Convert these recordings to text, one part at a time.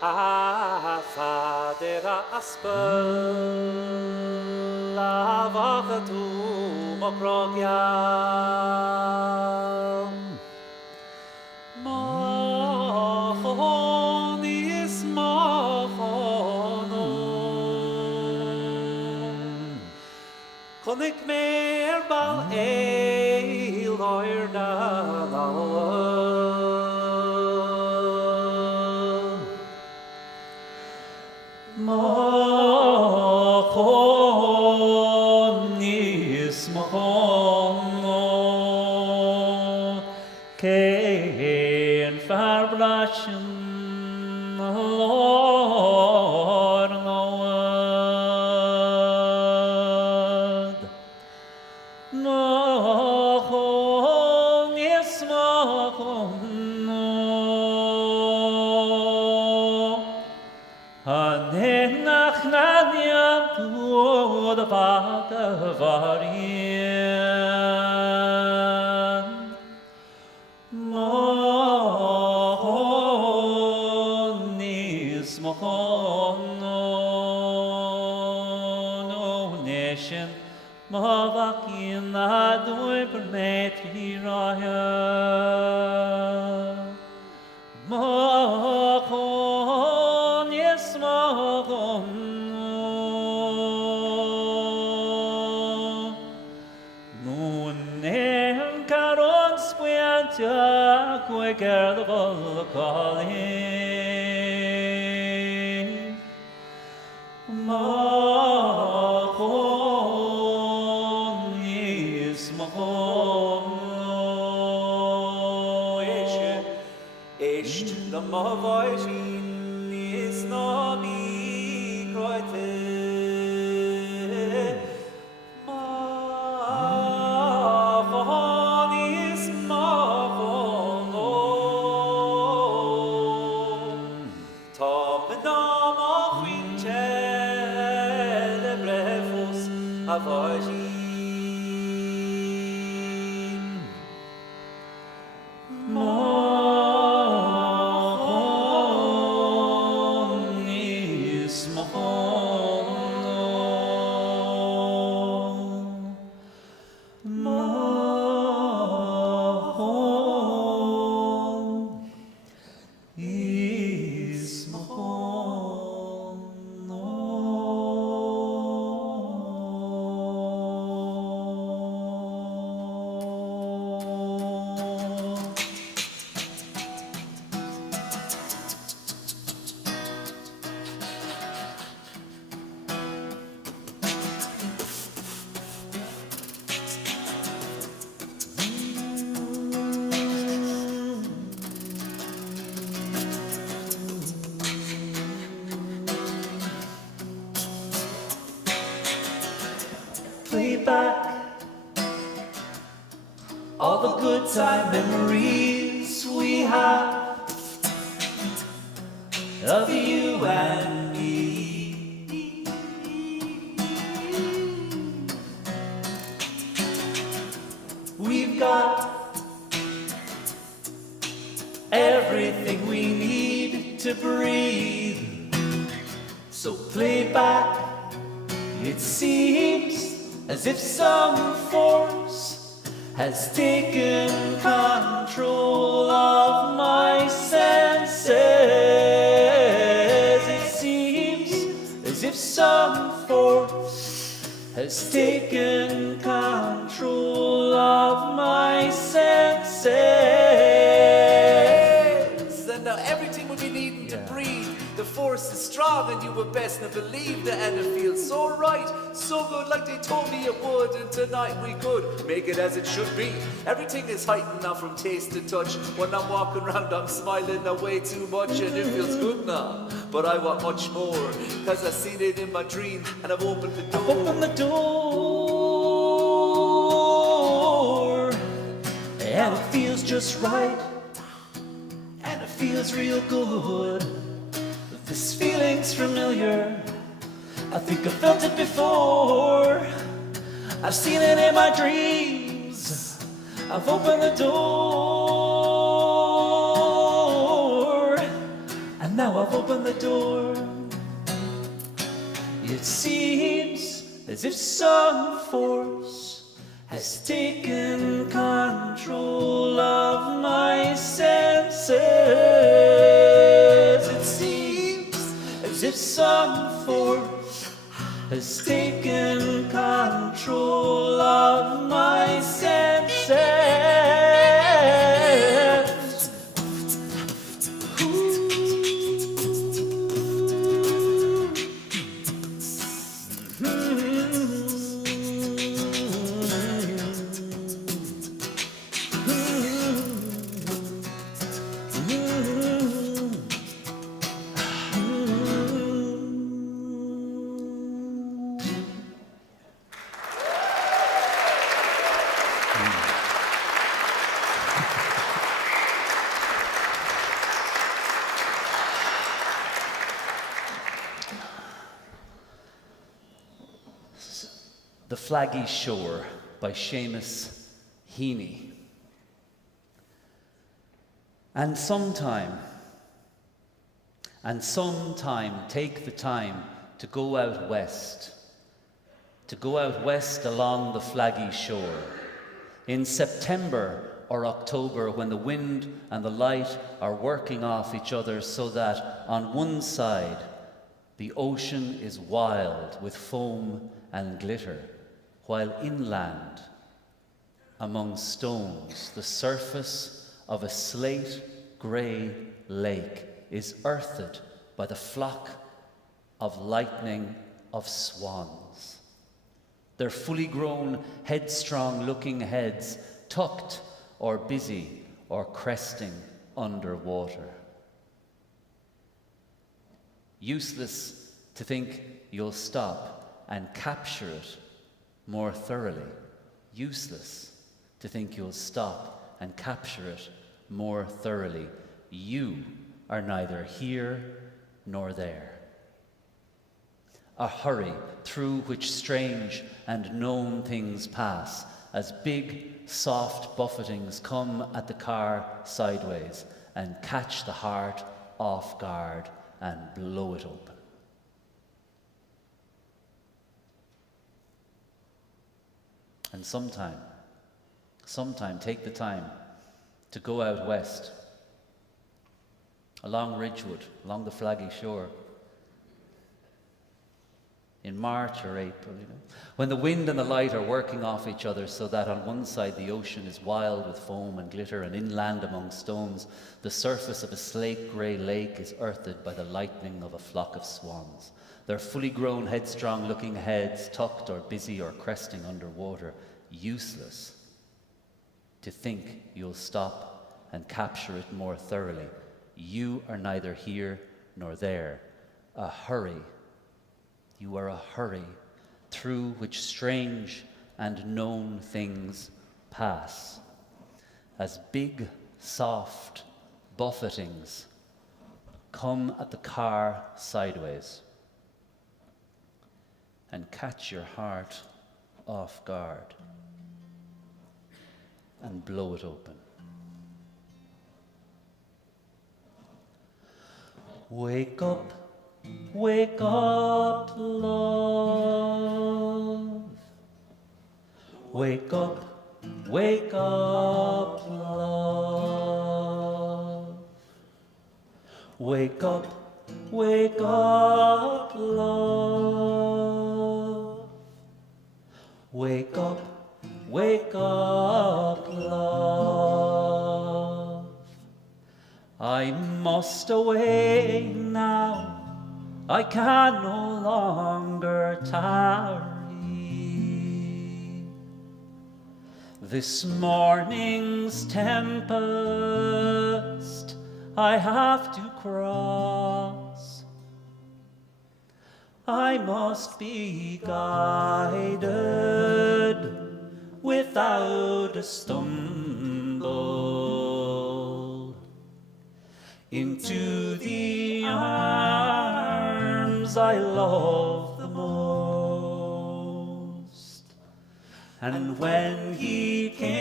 a fader aspel la vachatu mokrogyam machon is machonon konik mer bal eil oir na Machon is machon kein verblachen Lord Lord Machon is machon Anenach nadiam tu the Vagavarian Mohon is mohon no nation Mavakin adoi permetri raya Mohon is mohon Quicker the ball calling Mahon is Mahon Echt the Mahvajin is not me quite Avajin Mahon is Mahon Mahon is Mahon Play back all the good time memories we have of you and me. We've got everything we need to breathe. So play back, it seems as if some force has taken control of my senses. It seems as if some force has taken control of my senses. And now everything will be needing to breathe. The force is strong and you were best to believe that, and it feels so right, so good, like they told me it would. And tonight we could make it as it should be. Everything is heightened now from taste to touch. When I'm walking around I'm smiling away too much, and it feels good now. But I want much more, cause I've seen it in my dream, and I've opened the door. I've opened the door, and it feels just right, and it feels real good. This feeling's familiar, I think I've felt it before. I've seen it in my dreams. I've opened the door, and now I've opened the door. It seems as if some force has taken control of my senses. It seems as if some force has taken control of my senses. The Flaggy Shore by Seamus Heaney. And sometime take the time to go out west along the Flaggy Shore. In September or October, when the wind and the light are working off each other, so that on one side the ocean is wild with foam and glitter, while inland, among stones, the surface of a slate-grey lake is earthed by the flock of lightning of swans. Their fully grown, headstrong-looking heads tucked or busy or cresting under water. Useless to think you'll stop and capture it more thoroughly. Useless to think you'll stop and capture it more thoroughly. You are neither here nor there. A hurry through which strange and known things pass, as big, soft buffetings come at the car sideways and catch the heart off guard and blow it open. And sometime take the time to go out west, along Ridgewood, along the Flaggy Shore, in March or April, when the wind and the light are working off each other, so that on one side the ocean is wild with foam and glitter, and inland among stones the surface of a slate-grey lake is earthed by the lightning of a flock of swans. Their fully grown, headstrong-looking heads tucked or busy or cresting under water. Useless to think you'll stop and capture it more thoroughly. You are neither here nor there. A hurry. You are a hurry through which strange and known things pass, as big, soft buffetings come at the car sideways and catch your heart off guard and blow it open. Wake up, love. Wake up, love. Wake up, love. Wake up, love. I must away now. I can no longer tarry. This morning's tempest I have to cross. I must be guided without a stumble into the arms I love the most. And when he came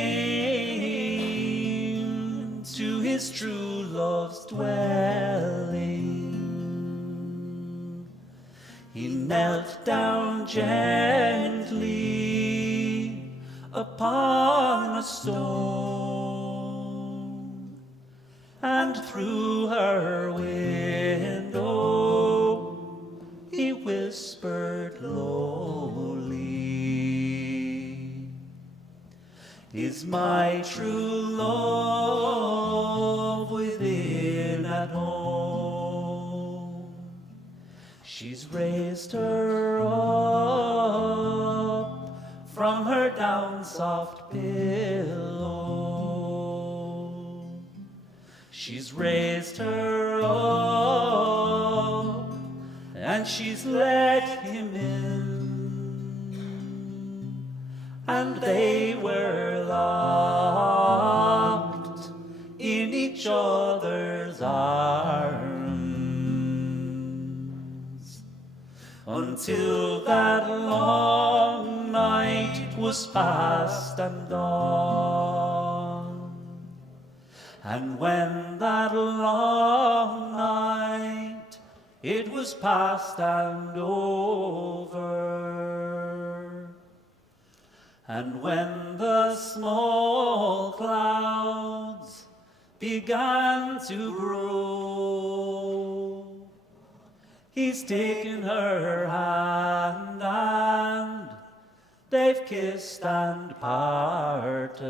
to his true love's dwelling, He knelt down gently upon a stone, and through her window he whispered lowly, "Is my true love within at home?" She's raised her up from her down soft pillow. She's raised her up and she's let him in, and they were locked in each other's arms, until that long night was past and gone. And when that long night it was past and over, and when the small clouds began to grow, he's taken her hand and they've kissed and parted.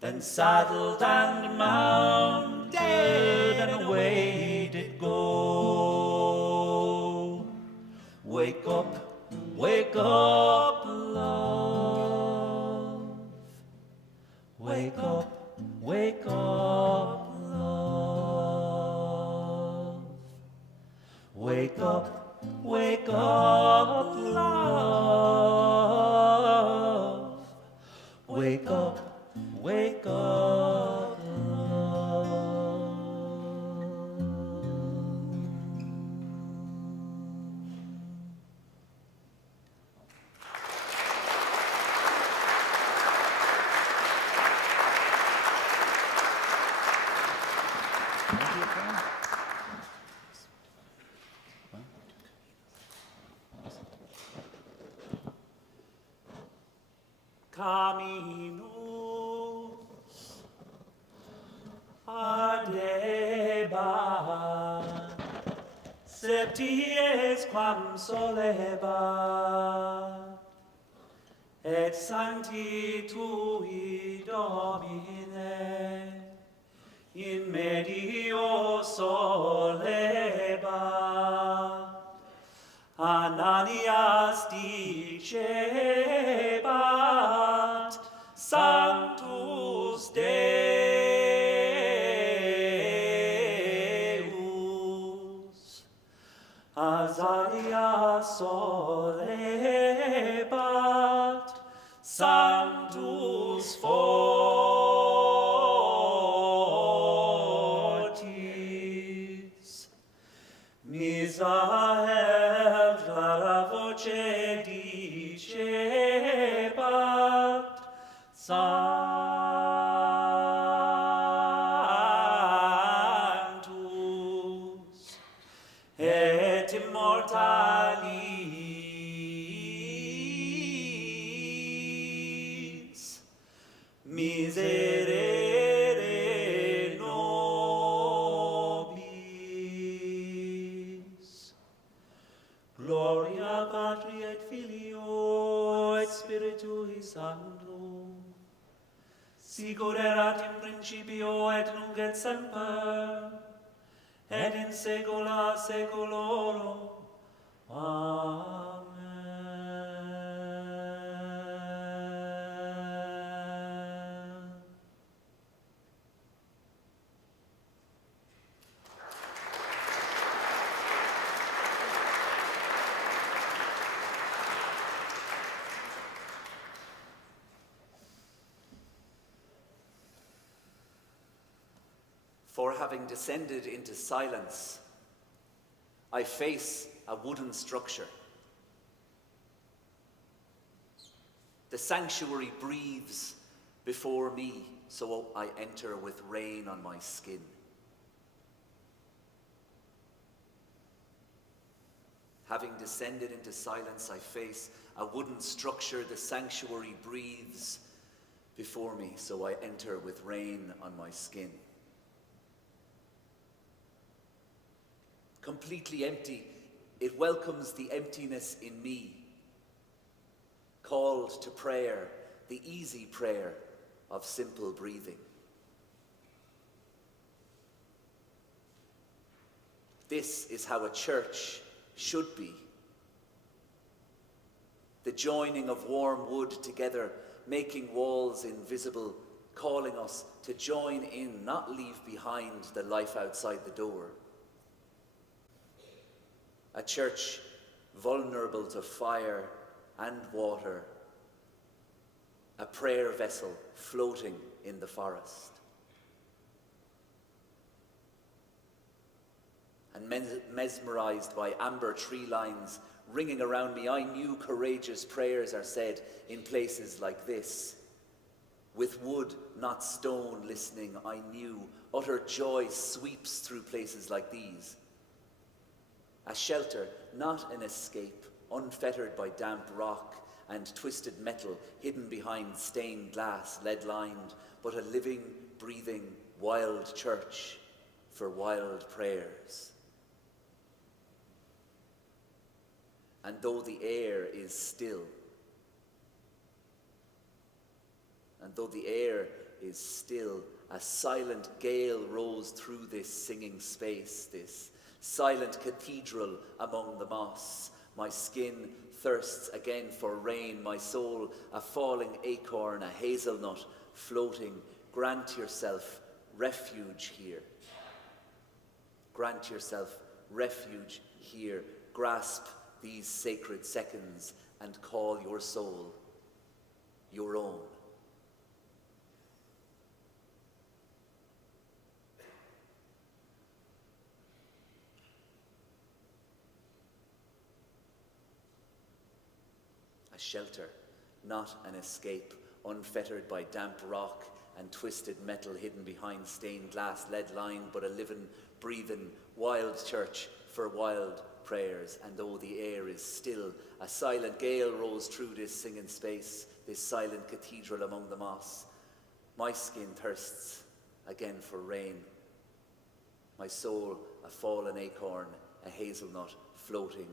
Then saddled and mounted and away did go. Wake up, love. Wake up, love. Wake up, love. Wake up, love. Caminos adebat, septies quam solebat, et sancti tui Domine in medio solebat. Ananias dicebat, Sanctus Deus. Azarias solebat, Sanctus fortis. Misael clara voce dicebat, Sanctus et immortalis miserere nobis. Gloria Patri et Filio et Spiritui Sancto, sicut erat in principio et nunc et semper, et in saecula saeculorum. Amen. For having descended into silence, I face a wooden structure. The sanctuary breathes before me, so I enter with rain on my skin. Having descended into silence, I face a wooden structure. The sanctuary breathes before me, so I enter with rain on my skin. Completely empty, it welcomes the emptiness in me. Called to prayer, the easy prayer of simple breathing. This is how a church should be. The joining of warm wood together, making walls invisible, calling us to join in, not leave behind the life outside the door. A church vulnerable to fire and water, a prayer vessel floating in the forest. And mesmerized by amber tree lines ringing around me, I knew courageous prayers are said in places like this. With wood, not stone, listening, I knew utter joy sweeps through places like these. A shelter, not an escape, unfettered by damp rock and twisted metal, hidden behind stained glass, lead-lined, but a living, breathing, wild church for wild prayers. And though the air is still, a silent gale rose through this singing space, this silent cathedral among the moss. My skin thirsts again for rain, my soul a falling acorn, a hazelnut floating. Grant yourself refuge here. Grant yourself refuge here. Grasp these sacred seconds and call your soul your own. A shelter, not an escape, unfettered by damp rock and twisted metal hidden behind stained glass, lead-lined, but a living, breathing, wild church for wild prayers. And though the air is still, a silent gale rose through this singing space, this silent cathedral among the moss. My skin thirsts again for rain. My soul a fallen acorn, a hazelnut floating.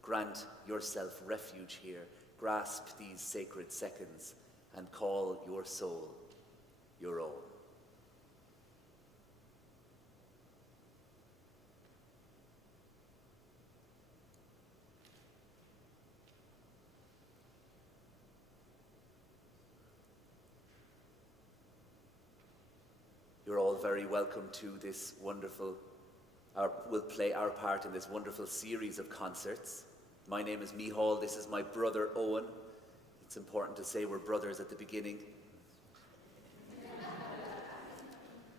Grant yourself refuge here. Grasp these sacred seconds and call your soul your own. You're all very welcome to this wonderful, we'll play our part in this wonderful series of concerts. My name is Mícheál, this is my brother Owen. It's important to say we're brothers at the beginning.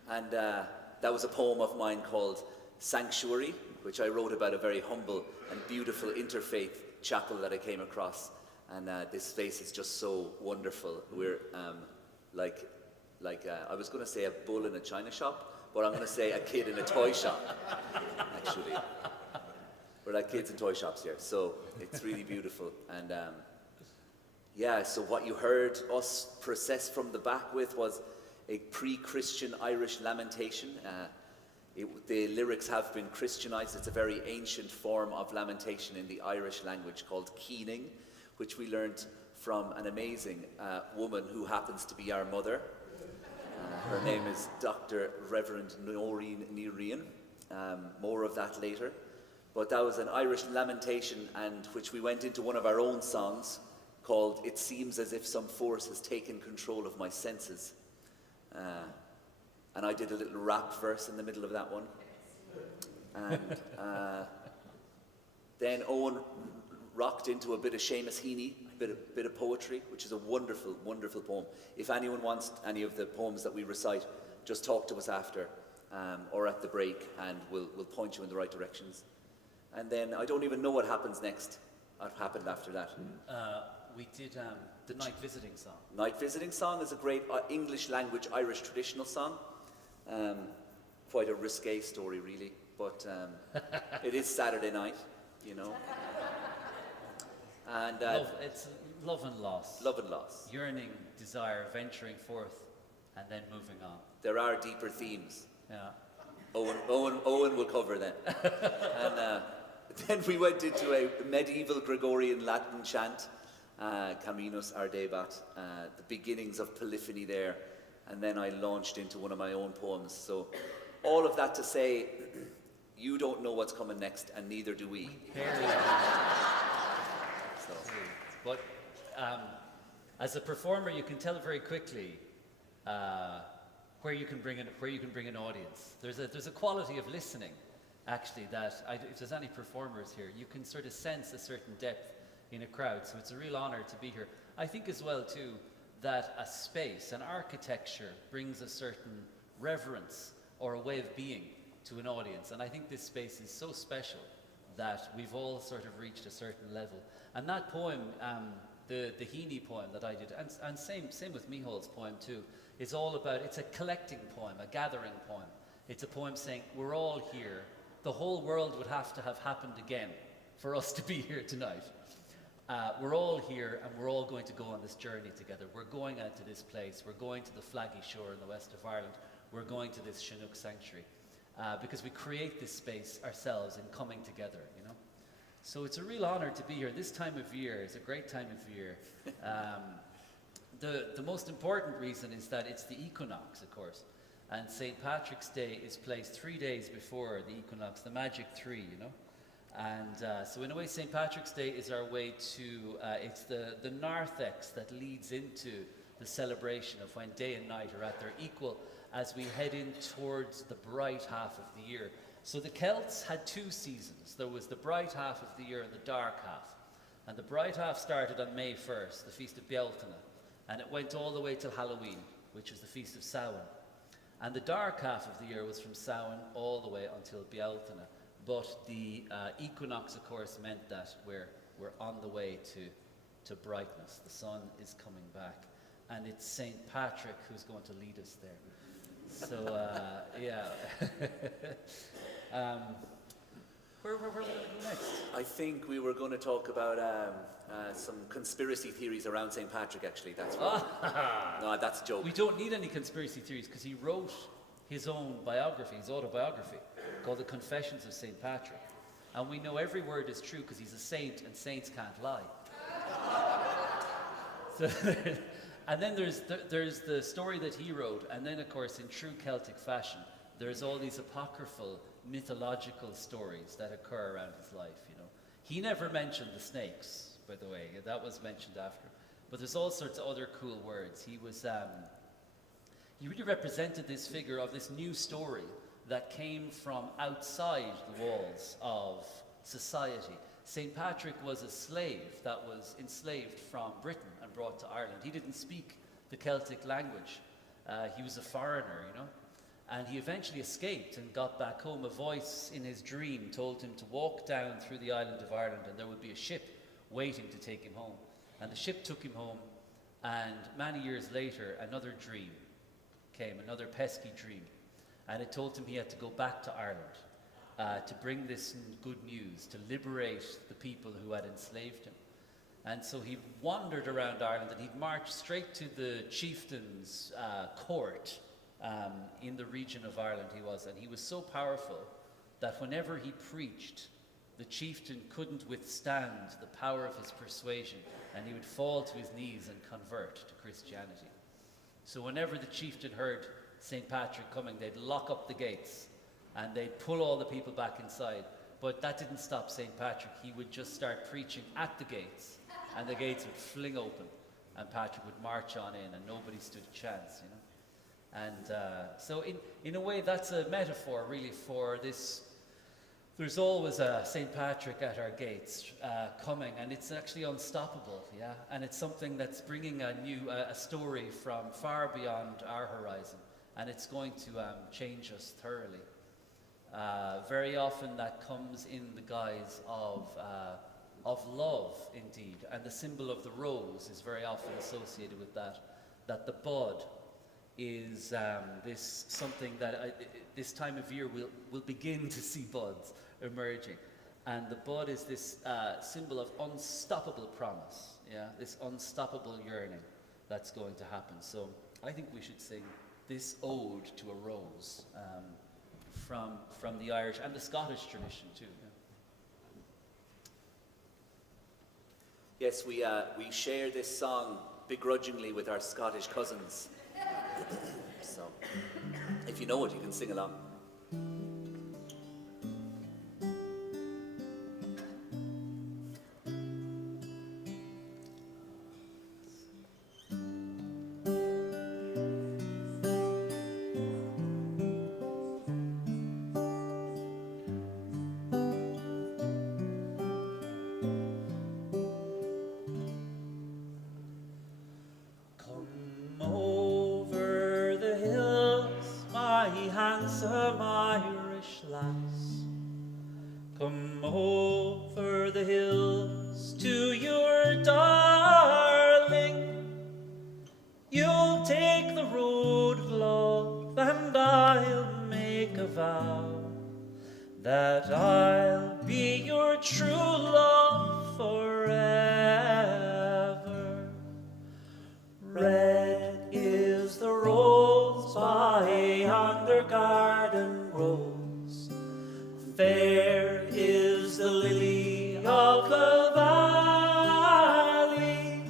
And that was a poem of mine called Sanctuary, which I wrote about a very humble and beautiful interfaith chapel that I came across. And this space is just so wonderful. We're I was going to say a bull in a china shop, but I'm going to say a kid in a toy shop, actually. We're like kids in toy shops here, so it's really beautiful. And so what you heard us process from the back with was a pre-Christian Irish lamentation. The lyrics have been Christianized. It's a very ancient form of lamentation in the Irish language called keening, which we learned from an amazing woman who happens to be our mother. Her name is Dr. Reverend Noreen Nierian. More of that later. But that was an Irish lamentation, and which we went into one of our own songs called It Seems As If Some Force Has Taken Control of My Senses. And I did a little rap verse in the middle of that one. And then Owen rocked into a bit of Seamus Heaney, a bit of poetry, which is a wonderful, wonderful poem. If anyone wants any of the poems that we recite, just talk to us after or at the break, and we'll point you in the right directions. And then I don't even know what happens next. What happened after that? We did the Night Visiting song. Night Visiting song is a great English language Irish traditional song. Quite a risque story, really, but it is Saturday night, you know. And It's love and loss. love and loss. Yearning, desire, venturing forth, and then moving on. There are deeper themes. Yeah. Owen will cover them. And then we went into a medieval Gregorian Latin chant, Caminus Ardebat, the beginnings of polyphony there. And then I launched into one of my own poems. So all of that to say, you don't know what's coming next, and neither do we. So. But as a performer, you can tell very quickly where you can bring an audience. There's a quality of listening, actually, that if there's any performers here, you can sort of sense a certain depth in a crowd. So it's a real honor to be here. I think as well too that a space, an architecture, brings a certain reverence or a way of being to an audience. And I think this space is so special that we've all sort of reached a certain level. And that poem, the Heaney poem that I did, and same with Mícheál's poem too, is all about, it's a collecting poem, a gathering poem. It's a poem saying, we're all here. The whole world would have to have happened again for us to be here tonight. We're all here, and we're all going to go on this journey together. We're going out to this place. We're going to the Flaggy Shore in the west of Ireland. We're going to this Chinook sanctuary. Because we create this space ourselves in coming together, you know. So it's a real honor to be here. This time of year is a great time of year. The most important reason is that it's the equinox, of course. And St. Patrick's Day is placed 3 days before the equinox, the magic 3, you know. And so in a way, St. Patrick's Day is our way to, it's the narthex that leads into the celebration of when day and night are at their equal as we head in towards the bright half of the year. So the Celts had 2 seasons. There was the bright half of the year and the dark half. And the bright half started on May 1st, the Feast of Bealtaine, and it went all the way till Halloween, which was the Feast of Samhain. And the dark half of the year was from Samhain all the way until Bealtaine. But the equinox, of course, meant that we're on the way to brightness. The sun is coming back. And it's St. Patrick who's going to lead us there. So, yeah. Where are we going to go next? I think we were going to talk about some conspiracy theories around St. Patrick, actually. That's what no, that's a joke. We don't need any conspiracy theories because he wrote his own biography, his autobiography, called The Confessions of St. Patrick. And we know every word is true because he's a saint and saints can't lie. So, and then there's the story that he wrote, and then of course in true Celtic fashion, there's all these apocryphal, mythological stories that occur around his life, you know. He never mentioned the snakes, by the way, that was mentioned after. But there's all sorts of other cool words. He really represented this figure of this new story that came from outside the walls of society. St. Patrick was a slave that was enslaved from Britain and brought to Ireland. He didn't speak the Celtic language. He was a foreigner, you know. And he eventually escaped and got back home. A voice in his dream told him to walk down through the island of Ireland and there would be a ship waiting to take him home. And the ship took him home, and many years later, another dream came, another pesky dream. And it told him he had to go back to Ireland to bring this good news, to liberate the people who had enslaved him. And so he wandered around Ireland, and he'd marched straight to the chieftain's court in the region of Ireland he was. And he was so powerful that whenever he preached, the chieftain couldn't withstand the power of his persuasion, and he would fall to his knees and convert to Christianity. So whenever the chieftain heard St. Patrick coming, they'd lock up the gates and they'd pull all the people back inside. But that didn't stop St. Patrick. He would just start preaching at the gates, and the gates would fling open, and Patrick would march on in, and nobody stood a chance, you know. And so in a way, that's a metaphor really for this. There's always a St. Patrick at our gates coming, and it's actually unstoppable, yeah? And it's something that's bringing a story from far beyond our horizon, and it's going to change us thoroughly. Very often that comes in the guise of love, indeed, and the symbol of the rose is very often associated with that the bud is something that this time of year we'll begin to see buds emerging. And the bud is this symbol of unstoppable promise, yeah, this unstoppable yearning that's going to happen. So I think we should sing this ode to a rose from the Irish and the Scottish tradition too. Yeah. Yes, we share this song begrudgingly with our Scottish cousins. So, if you know it, you can sing along. Handsome Irish lass, come over the hills to your darling. You'll take the road of love, and I'll make a vow that I'll be your true love forever. Red is the rose by yonder garden grows, fair is the lily of the valley,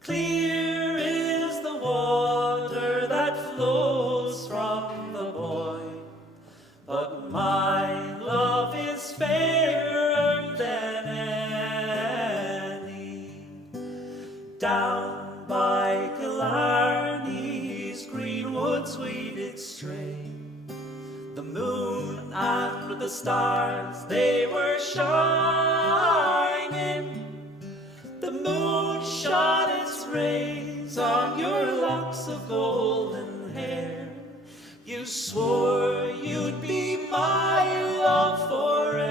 clear is the water that flows from the Boyne, but my love is fairer than any. Down by Killarney's green woods we did stray, the moon and the stars they were shining. The moon shone its rays on your locks of golden hair. You swore you'd be my love forever.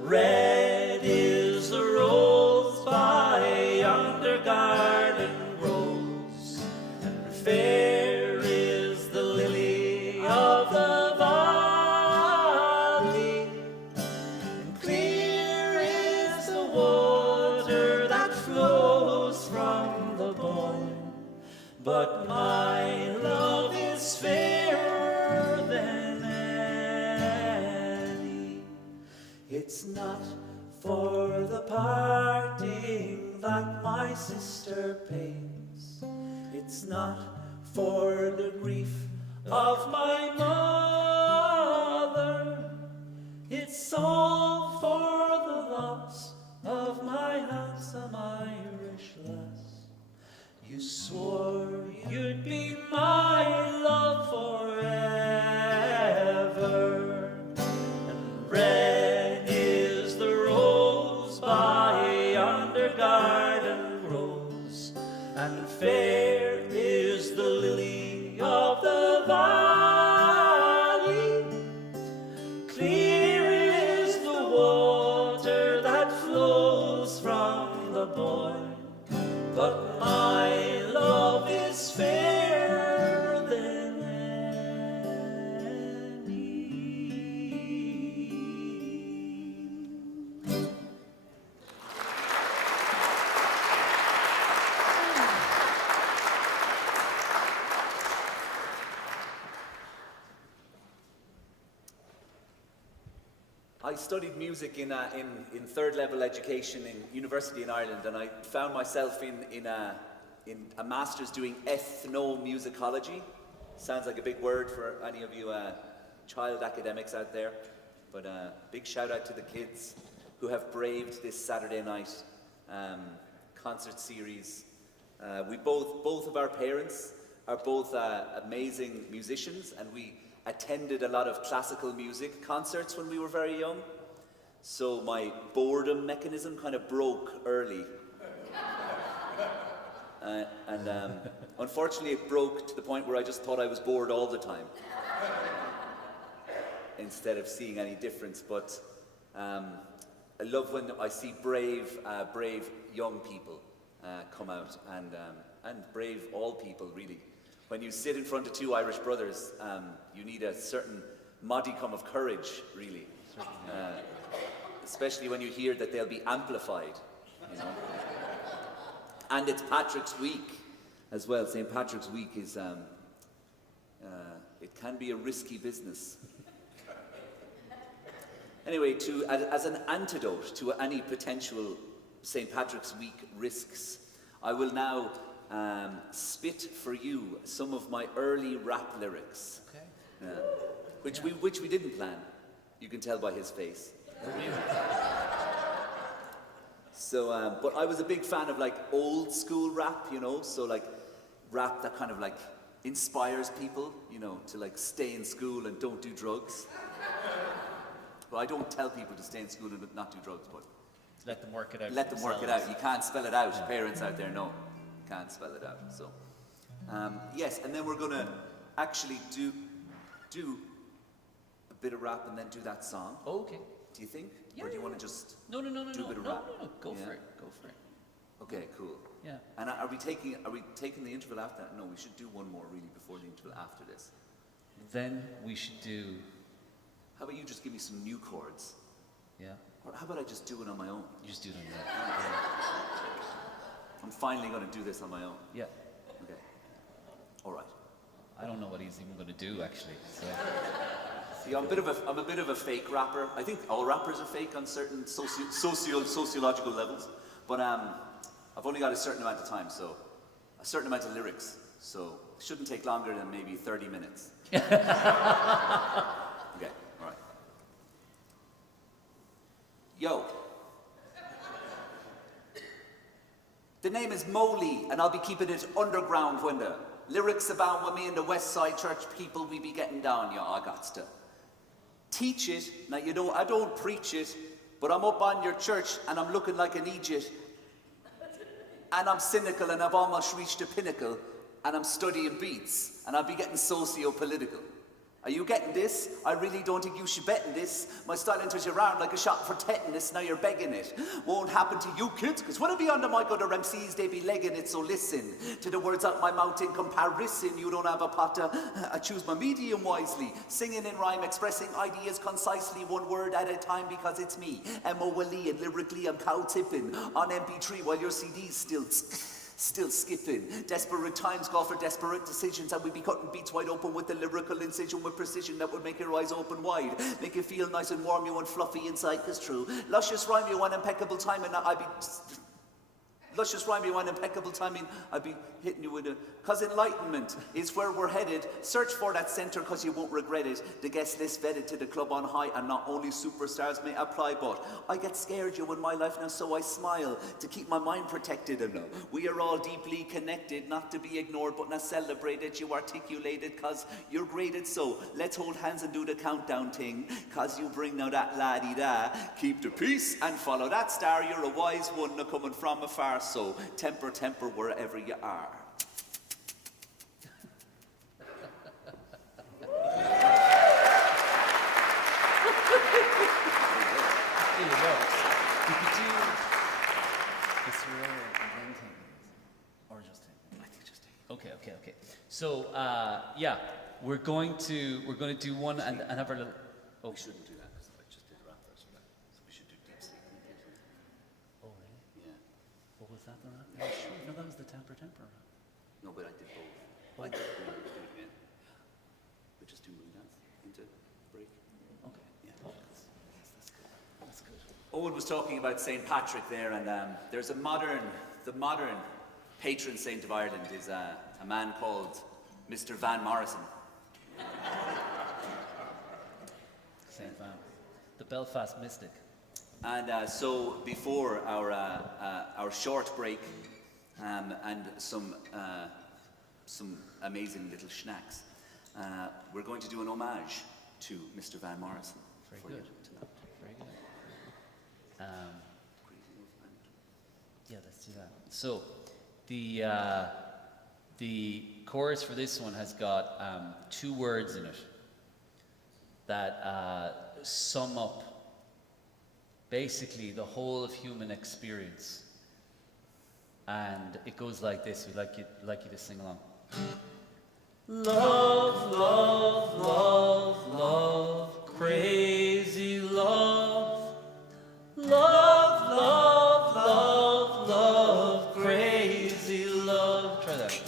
Red is the rose by yonder garden grows, and fair is the lily of the valley, and clear is the water that flows from the Boyne, but my love is fairer than any. It's not for the parting that my sister pains, it's not for the grief of my mother, it's all for the loss of my handsome Irish lass. You swore you'd be my love forever, and red is the rose by yonder garden grows, and fair is the lily of the valley, clear is the water that flows from the Boyne, but my love is fairer than any. I studied music in third level education in university in Ireland, and I found myself in a master's doing ethnomusicology. Sounds like a big word for any of you child academics out there, but big shout out to the kids who have braved this Saturday night concert series. We both of our parents are both amazing musicians, and we attended a lot of classical music concerts when we were very young. So my boredom mechanism kind of broke early. Unfortunately it broke to the point where I just thought I was bored all the time instead of seeing any difference. But I love when I see brave young people come out, and brave all people really. When you sit in front of two Irish brothers, you need a certain modicum of courage, really. Especially when you hear that they'll be amplified, you know. And it's Patrick's Week as well. St. Patrick's Week is, it can be a risky business. Anyway, as an antidote to any potential St. Patrick's Week risks, I will now spit for you some of my early rap lyrics. Okay. Which we didn't plan. You can tell by his face. So, but I was a big fan of like old school rap, you know, so like rap that kind of like inspires people, you know, to like stay in school and don't do drugs. Well, I don't tell people to stay in school and not do drugs, but let them work it out. Let them work it out. You can't spell it out. Parents out there know. You can't spell it out. So, yes, and then we're gonna actually do a bit of rap and then do that song. Oh, okay. Do you think? Yeah, or do you want to just No. do a bit of rap? No. Go Yeah? for it. Go for it. Okay, cool. Yeah. And are we taking the interval after that? No, we should do one more really before the interval after this. Then we should do. How about you just give me some new chords? Yeah. Or how about I just do it on my own? You just do it on your own. I'm finally going to do this on my own. Yeah. Okay. All right. I don't know what he's even going to do actually. So. See, I'm a bit of a fake rapper. I think all rappers are fake on certain sociological levels. But I've only got a certain amount of time, so a certain amount of lyrics. So it shouldn't take longer than maybe 30 minutes. Okay, all right. Yo. The name is Moley, and I'll be keeping it underground when the lyrics abound with me and the West Side Church people, we be getting down, yeah, I got to teach it. Now, you know, I don't preach it, but I'm up on your church and I'm looking like an Egypt. And I'm cynical and I've almost reached the pinnacle, and I'm studying beats, and I'll be getting socio-political. Are you getting this? I really don't think you should bet in this. My style enters your round like a shot for tetanus, now you're begging it. Won't happen to you kids, cause when I be under my other MCs, they be legging it, so listen to the words out my mouth in comparison. You don't have a potter, I choose my medium wisely. Singing in rhyme, expressing ideas concisely, one word at a time, because it's me, M.O.L.E. and lyrically I'm cow tipping on MP3 while your CD's still skipping. Desperate times call for desperate decisions, and we be cutting beats wide open with the lyrical incision with precision that would make your eyes open wide, make you feel nice and warm, you and fluffy inside, cause true. Luscious rhyme, you want impeccable timing, Luscious rhyme, you want impeccable timing, I'd be hitting you with a... Cause enlightenment is where we're headed. Search for that center cause you won't regret it. The guest list vetted to the club on high, and not only superstars may apply, but I get scared you in my life now, so I smile to keep my mind protected. And no, we are all deeply connected, not to be ignored but not celebrated. You articulated cause you're graded, so let's hold hands and do the countdown thing, cause you bring now that la-di-da. Keep the peace and follow that star. You're a wise one, not coming from afar, so temper wherever you are. Okay. So yeah, we're going to do one and have our little. Oh. We shouldn't do that because I just did rap first, right? So we should do deep sleep. Oh really? Yeah. What was that? The rap? No, sure. No, that was the temper rap. No, but I did both. What? We do it again. We just do moon dance into break. Okay. Yeah. That's good. That's good. Owen was talking about St. Patrick there, and there's the modern patron saint of Ireland is a man called Mr. Van Morrison. St. Van, the Belfast mystic. And so before our short break and some amazing little schnacks, we're going to do an homage to Mr. Van Morrison. Very good. Very good. Yeah, let's do that. So the chorus for this one has got 2 words in it that sum up basically the whole of human experience, and it goes like this. We'd like you to sing along. Love, love, love, love, crazy love. Love, love, love, love, crazy love. Try that.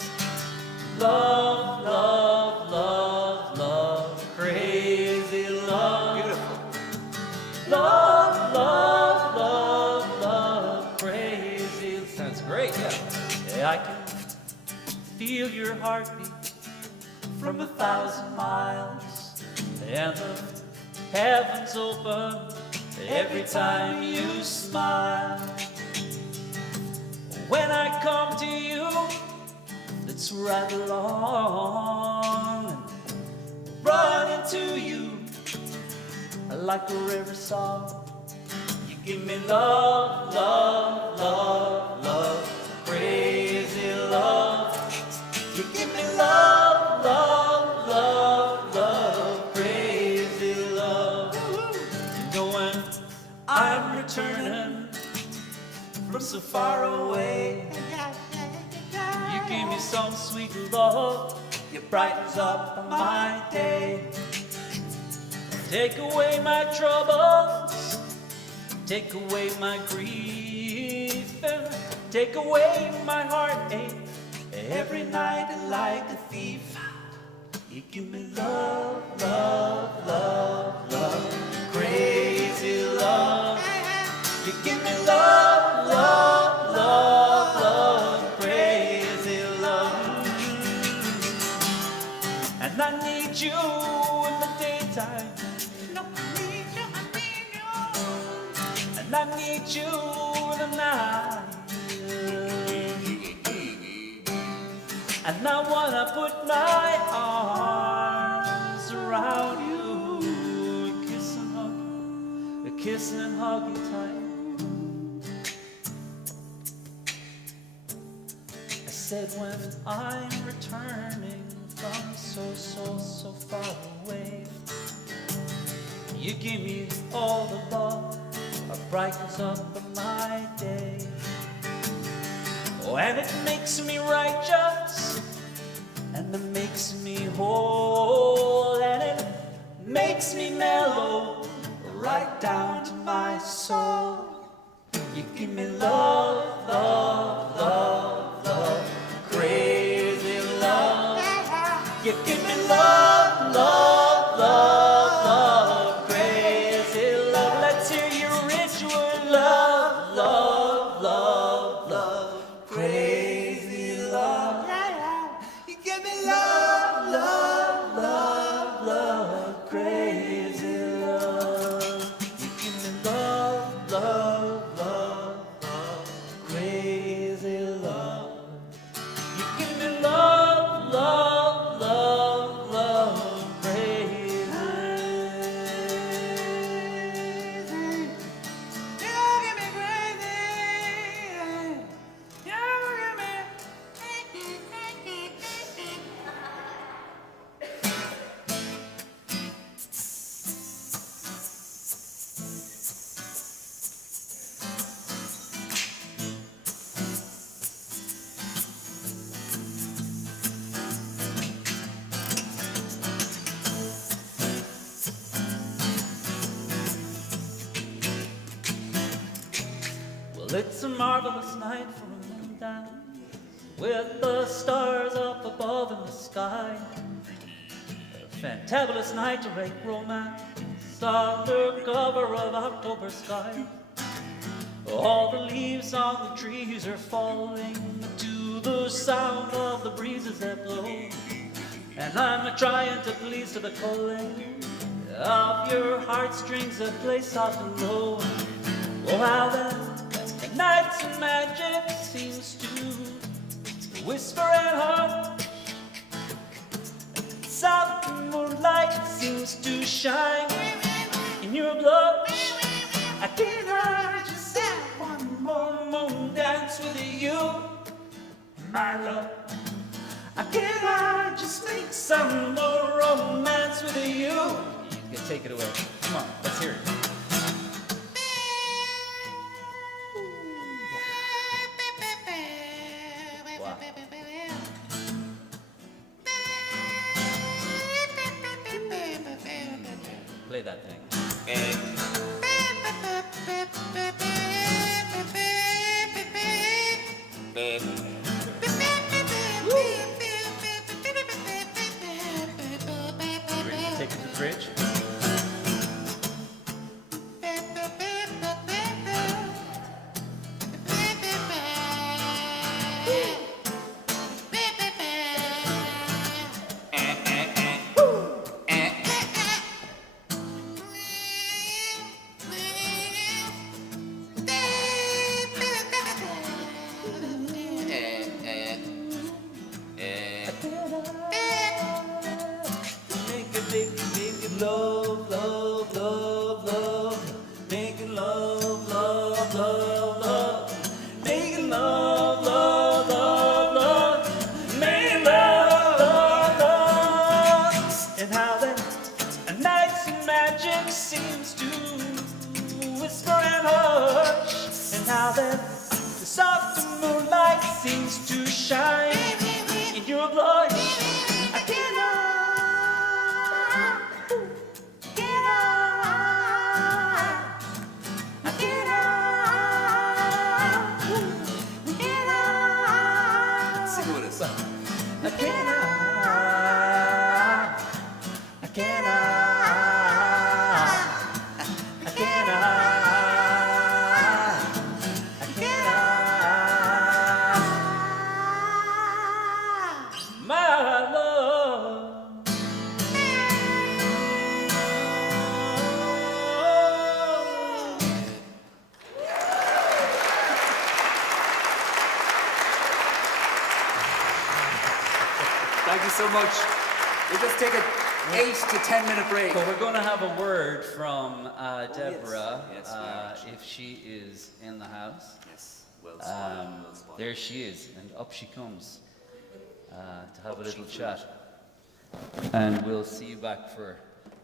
Love, love, love, love, crazy love. Beautiful. Love, love, love, love, crazy. Sounds great, yeah. Yeah, I can feel your heartbeat from 1,000 miles, and the heavens open every time you smile. When I come to you, that's where I belong. Run into you like a river song. You give me love, love, love, love, crazy love. You give me love, love, love, love, crazy love. You know when I'm returning from so far away, you give me some sweet love. It brightens up my day. Take away my troubles, take away my grief, and take away my heartache. Every night like a thief, you give me love, love, love, love, crazy love. You give me love, love, love, love, crazy love. And I need you in the daytime, and I need you in the night. And I wanna put my arms around you, kiss and hug you tight. I said when I'm returning from so far away, you give me all the love that brightens up my day. Oh, and it makes me righteous, and it makes me whole, and it makes me mellow right down to my soul. You give me love, love, love, love, crazy love. You give me love, love, love, love, crazy love. Let's hear your ritual love, love, love, love, crazy love. You give me love, love, love, love, crazy love. You give me love, love, love, love, crazy love. You give me love, love, love, love, crazy. You give me crazy. You give me. Well, it's a marvelous night for a moon dance, with the stars up above in the sky. A fantabulous night to write romance under cover of October sky. All the leaves on the trees are falling to the sound of the breezes that blow, and I'm a-trying to please to the calling of your heartstrings that play soft and low. Oh, how the night's magic seems to whisper and hush. Soft moonlight seems to shine in your blush. I can't just have one more moon dance with you, my love. I can't just make some more romance with you. You can take it away. Come on, let's hear it. Wow. Ready to take it to the bridge? Love, love, love, love, making love, love, love, love, making love, love, love, love, making love, love, love, and how that a night's magic seems to whisper and hush, and how that the soft moonlight seems to shine in your blush. I cannot. Thank you so much. We'll just take an 8 to 10 minute break. Well, we're going to have a word from Deborah, yes, we are actually. if she is in the house. Yes, well spotted, well spotted. There she is, and up she comes to have a little chat. And we'll see you back for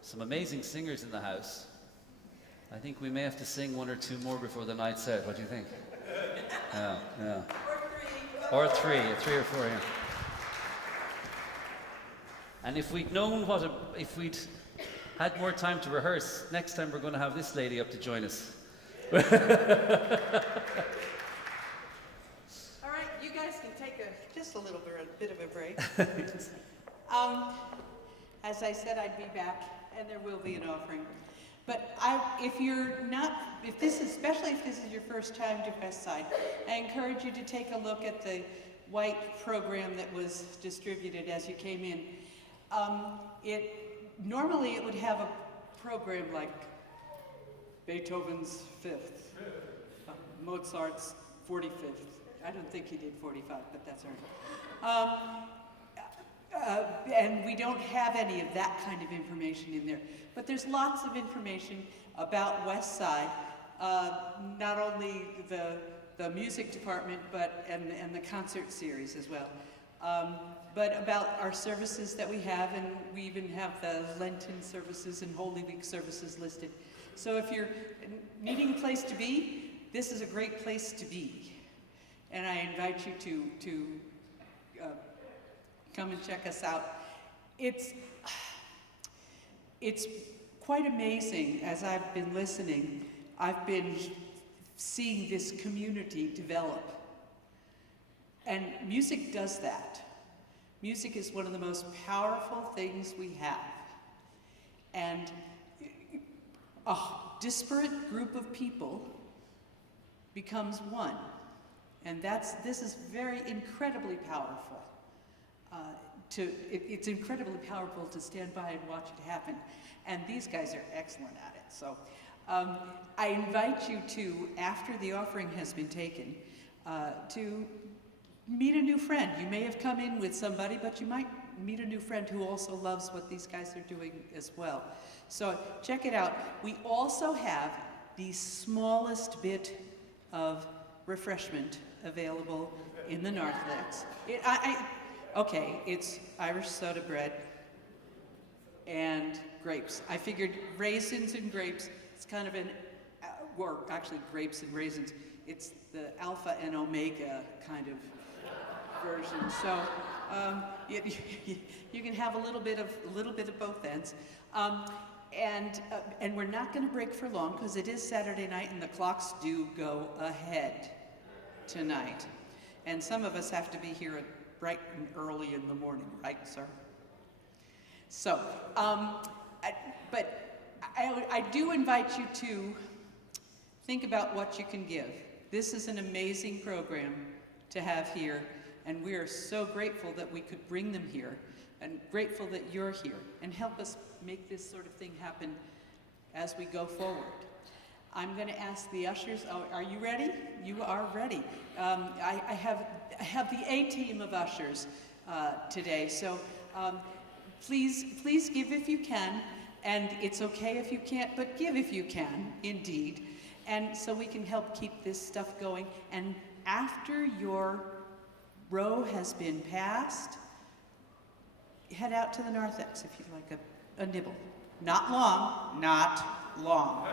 some amazing singers in the house. I think we may have to sing one or two more before the night's out. What do you think? Yeah, yeah. Or three or four, yeah. And if we'd known if we'd had more time to rehearse, next time we're going to have this lady up to join us. All right, you guys can take just a little bit of a break. As I said, I'd be back, and there will be an offering. But especially if this is your first time to West Side, I encourage you to take a look at the white program that was distributed as you came in. Normally it would have a program like Beethoven's 5th, Mozart's 45th. I don't think he did 45, but that's all right. And we don't have any of that kind of information in there. But there's lots of information about West Side, not only the music department, but and the concert series as well. But about our services that we have, and we even have the Lenten services and Holy Week services listed. So if you're needing a place to be, this is a great place to be. And I invite you to come and check us out. It's quite amazing. As I've been listening, I've been seeing this community develop. And music does that. Music is one of the most powerful things we have. And a disparate group of people becomes one. And this is very incredibly powerful. It's incredibly powerful to stand by and watch it happen. And these guys are excellent at it. So I invite you to, after the offering has been taken, to meet a new friend. You may have come in with somebody, but you might meet a new friend who also loves what these guys are doing as well. So check it out. We also have the smallest bit of refreshment available in the narthex. It's Irish soda bread and grapes. I figured raisins and grapes, it's kind of actually grapes and raisins, it's the alpha and omega kind of version. So you can have a little bit of both ends. And we're not going to break for long because it is Saturday night and the clocks do go ahead tonight. And some of us have to be here bright and early in the morning, right, sir? So, I do invite you to think about what you can give. This is an amazing program to have here, and we are so grateful that we could bring them here, and grateful that you're here, and help us make this sort of thing happen as we go forward. I'm going to ask the ushers, are you ready? You are ready. I have the A-team of ushers today, so please give if you can, and it's okay if you can't, but give if you can, indeed, and so we can help keep this stuff going. And after your row has been passed, head out to the narthex if you'd like a nibble. Not long, not long.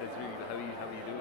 That's really good. How are you doing?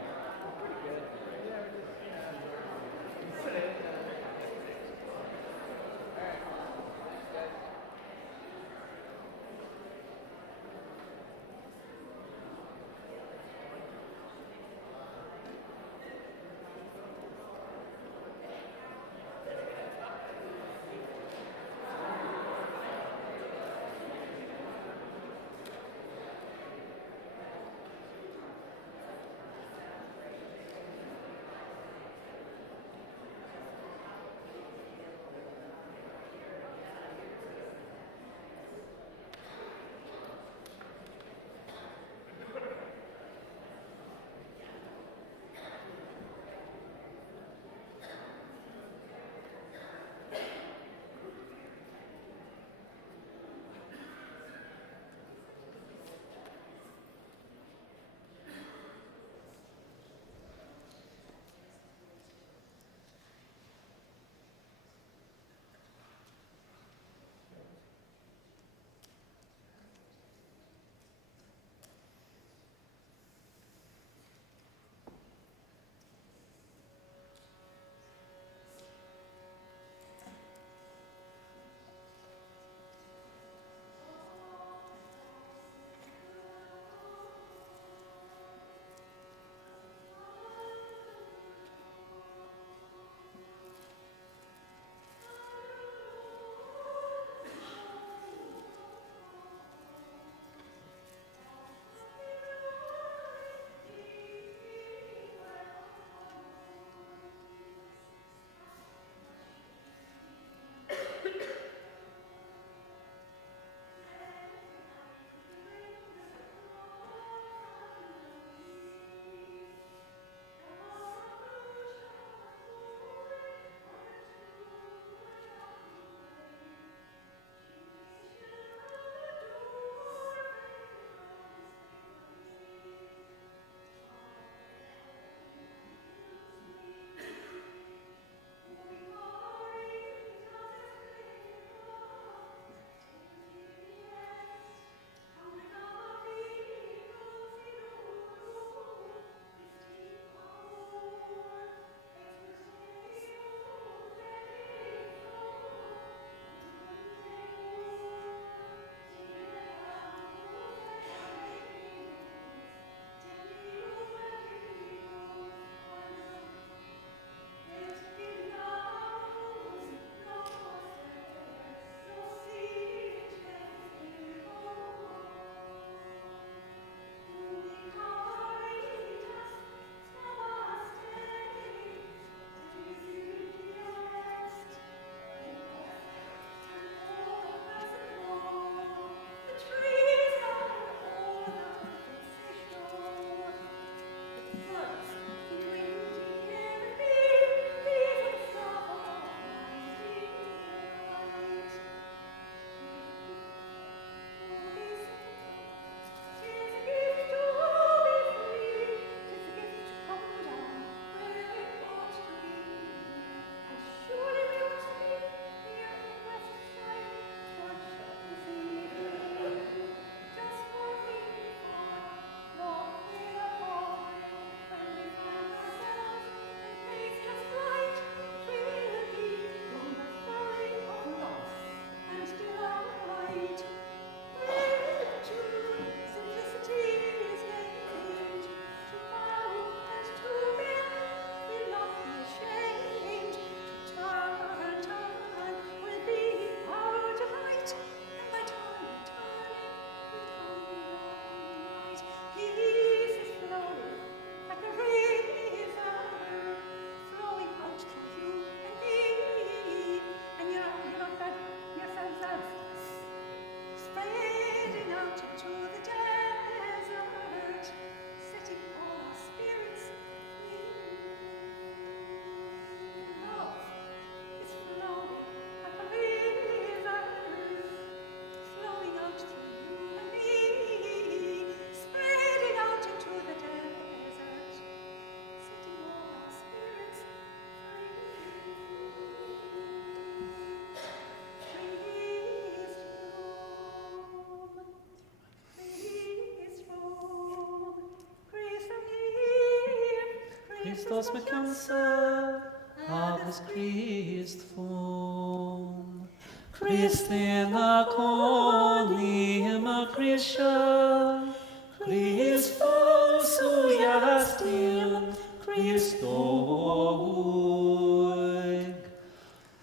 Christos me cansa, agus Christ fom. Christ in a coni ma Christa, Christ fom Súilleabháin, Christ oig.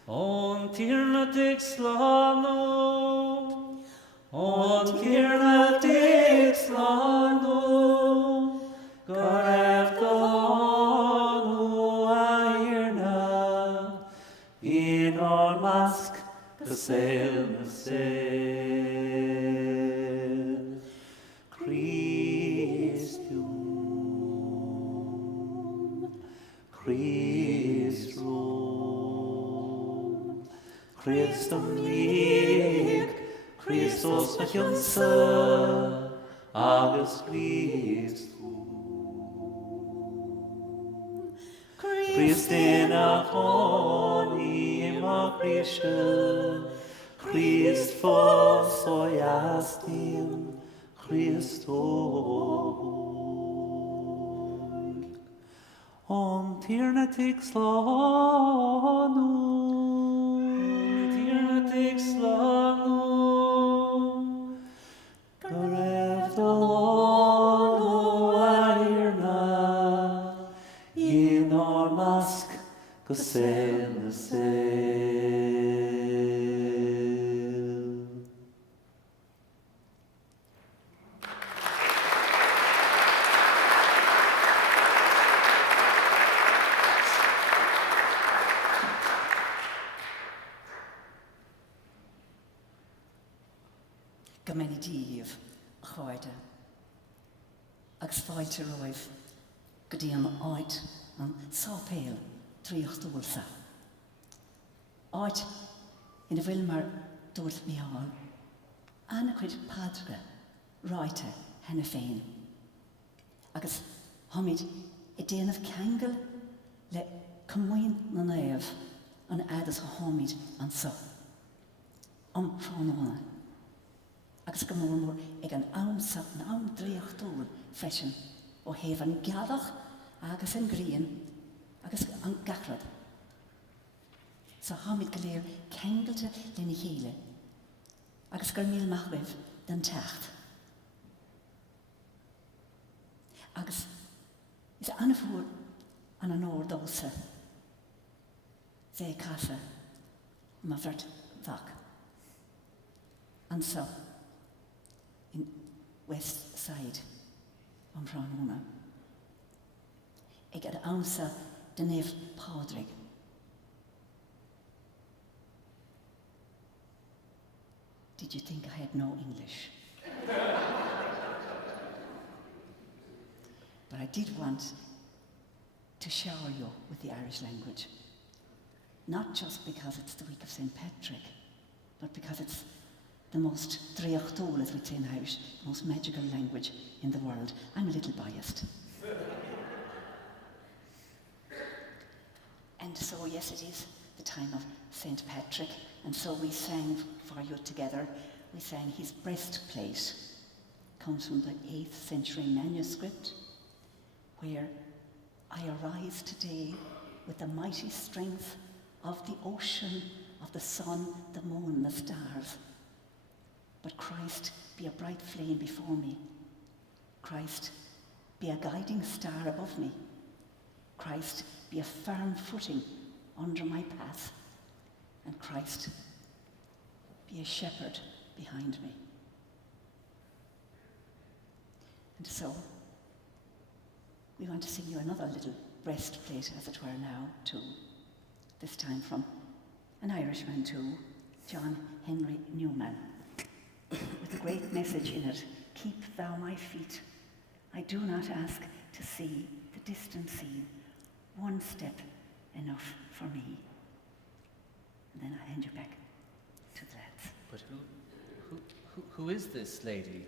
On tirna dig slano, on tirna dig slano, garef galano airna, in our mask the sail. Christ Rome, Christum Lig, Christos me cansa, agus Christ Rome. Christ in a coni ma Christa, Christ fos Súilleabháin, Christ oig. On tirna tig slano, garef dalano airna, in our mask go sail the sail. Many díomh cháide agus fáilte roimh go dtí an áit an sápéal tríochtúilsa. Áit ina bhfuil mar dúirt Mícheál, anna chuid padre ráite hena féin. Agus hamid I déanamh ceangal le cumhain na naamh an adas a hamid an sa. An Fránána. Agus go mór ag an amsa an am dríochtúil freisin ó héamh an geadach agus an gríon agus an gachrad. Sa hamid go léir ceangalte lena chéile agus gur míl machbibh den techt. Agus is anfuair an óir dósa sé casa má bhirt bhach. An sa in West Side an Fránána. Ag ad amsa den éh Pádraig. Did you think I had no English? But I did want to shower you with the Irish language. Not just because it's the week of St. Patrick, but because it's the most dríochtúil, as we say in Irish, the most magical language in the world. I'm a little biased. And so, yes, it is the time of St. Patrick, and so we sang for you together. We sang his breastplate. Comes from the 8th century manuscript, where I arise today with the mighty strength of the ocean, of the sun, the moon, and the stars. But Christ be a bright flame before me. Christ be a guiding star above me. Christ be a firm footing under my path. And Christ be a shepherd behind me. And so, we want to sing you another little breastplate, as it were now, too. This time from an Irishman too, John Henry Newman, with a great message in it. Keep thou my feet. I do not ask to see the distant scene. One step enough for me. And then I hand you back to the lads. But who is this lady?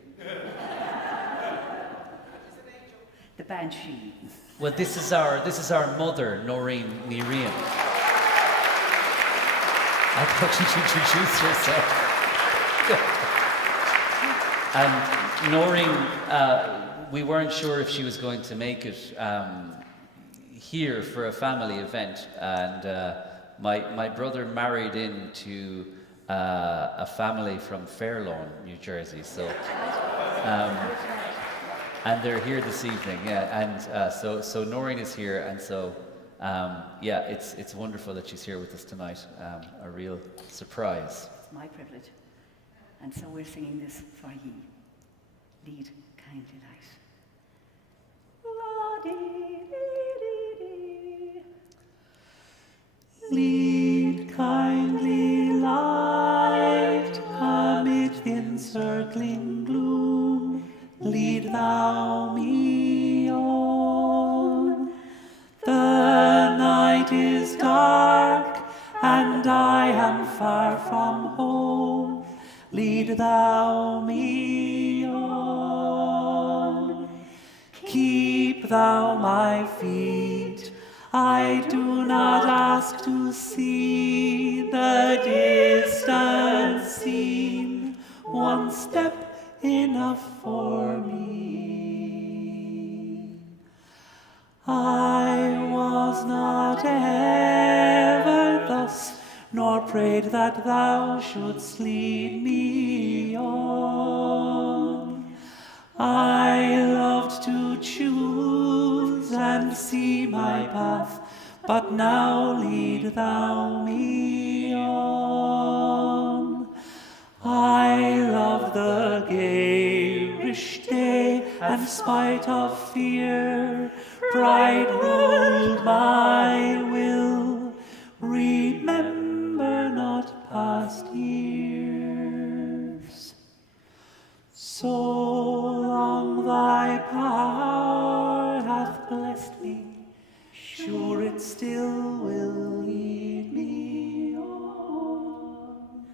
The Banshee. Well, this is our mother, Noreen Miriam. I thought she'd introduce herself. And Noreen, we weren't sure if she was going to make it. here for a family event, and my brother married into a family from Fairlawn, New Jersey. So, and they're here this evening. Yeah, and so Noreen is here, and so yeah, it's wonderful that she's here with us tonight. A real surprise. It's my privilege. And so we're singing this for ye. Lead kindly light. Lead kindly light amid the encircling gloom. Lead thou me on. The night is dark and I am far from home. Lead thou me on. Keep thou my feet. I do not ask to see the distant scene. One step enough for me. I was not ever thus, nor prayed that thou shouldst lead me on. I loved to choose and see my path, but now lead thou me on. I love the garish day, and spite of fear, pride ruled my will. Remember not past years. So long thy power hath blessed me, sure it still will lead me on.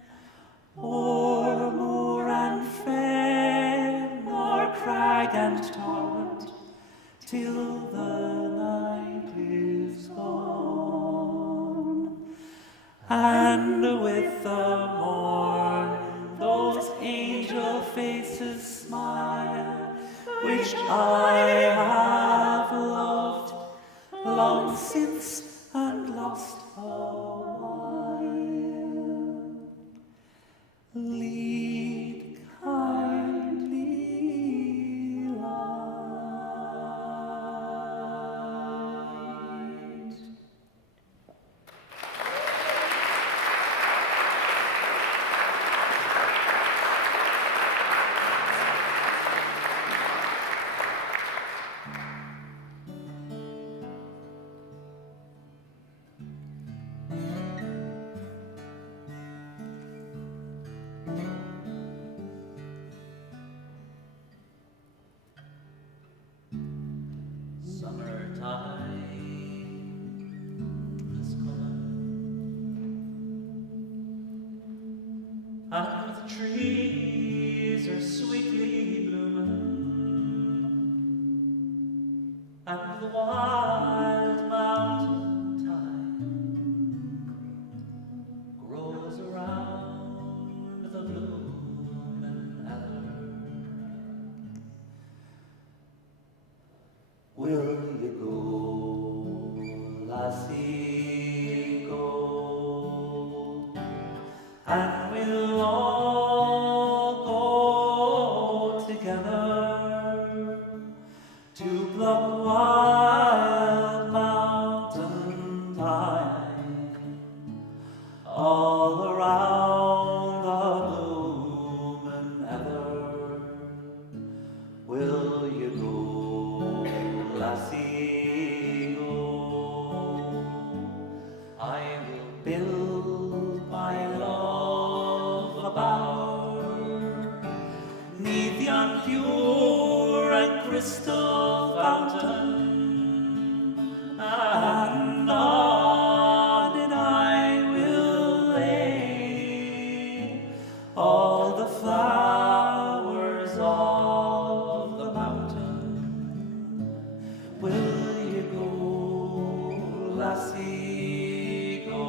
O'er moor and fen, o'er crag and torrent, till the night is gone. And with the morn, those angel faces smile, which I have loved long since and lost a while. Lead kindly light. Summertime is coming, and the trees are sweetly blooming, and the wild mountain thyme grows around the blooming heather. Will you go, lassie, go? And we'll all go together to pluck wild mountain thyme all around the blooming heather. Will you go, lassie, go? I will build my love a bower 'neath yon pure and crystal fountain, and on it I will lay all the flowers of the mountain. Will you go, lassie, go?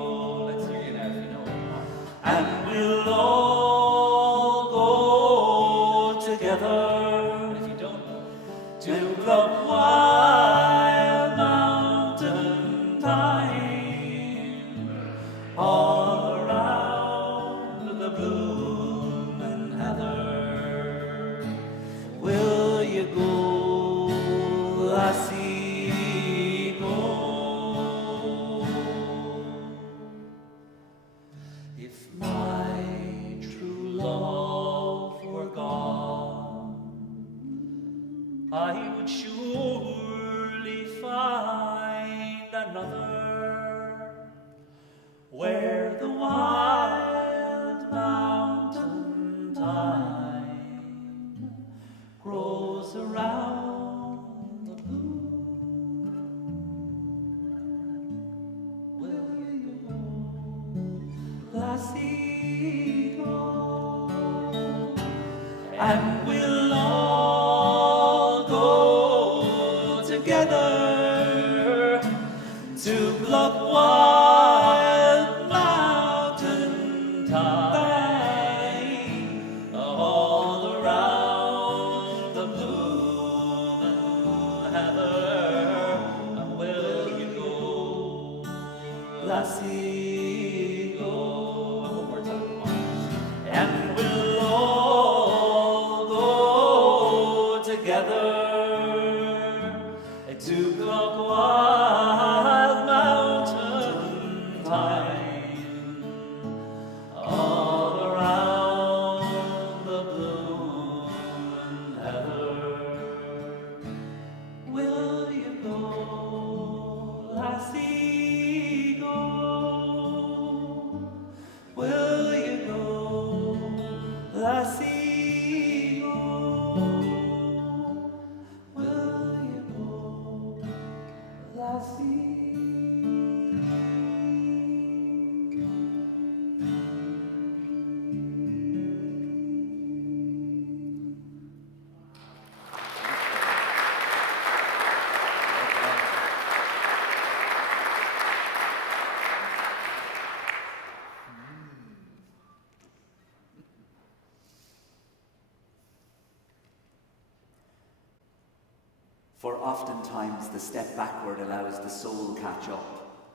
Let's hear you now if you know. And we'll all go together. And if you don't know, to pluck wild mountain lassie, go. If my true love were gone, I would surely find another where the wild mountain thyme grows around the blue. Will you go, lassie, go? And we'll all go together to pluck wild mountain thyme all around the blooming heather. And will you go, lassie, go? One more time, come on. And we'll all go together to pluck wild mountain thyme all around the blooming heather. Will you go, lassie, go? Will you go, lassie, go? Will you go, lassie? For oftentimes the step backward allows the soul catch up,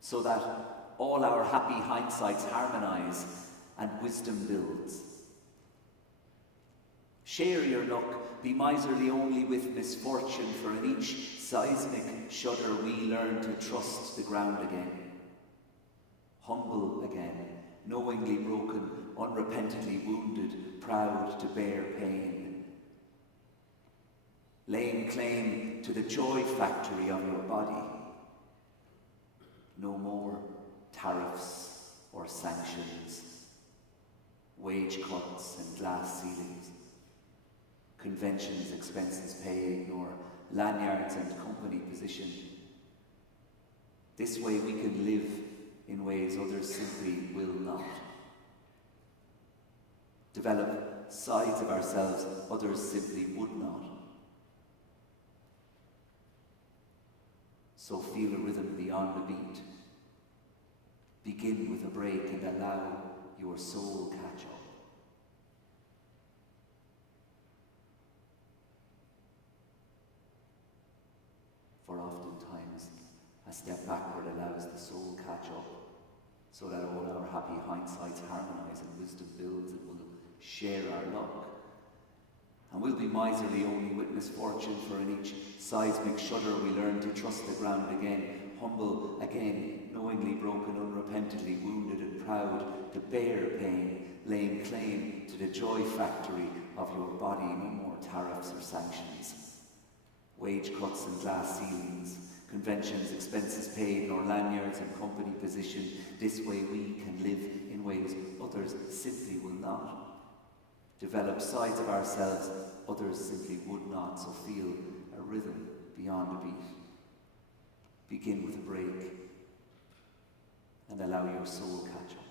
so that all our happy hindsights harmonise and wisdom builds. Share your luck, be miserly only with misfortune, for in each seismic shudder we learn to trust the ground again. Humble again, knowingly broken, unrepentantly wounded, proud to bear pain. Laying claim to the joy factory of your body. No more tariffs or sanctions, wage cuts and glass ceilings, conventions, expenses paid, nor lanyards and company position. This way we can live in ways others simply will not. Develop sides of ourselves others simply would not. So feel a rhythm beyond the beat. Begin with a break and allow your soul catch up. For oftentimes, a step backward allows the soul catch up, so that all our happy hindsights harmonise and wisdom builds, and will share our luck. And we'll be miserly only with misfortune, for in each seismic shudder we learn to trust the ground again, humble again, knowingly broken, unrepentantly wounded and proud to bear pain, laying claim to the joy factory of your body. No more tariffs or sanctions, wage cuts and glass ceilings, conventions, expenses paid, nor lanyards and company position. This way we can live in ways others simply will not. Develop sides of ourselves others simply would not, so feel a rhythm beyond a beat. Begin with a break and allow your soul catch up.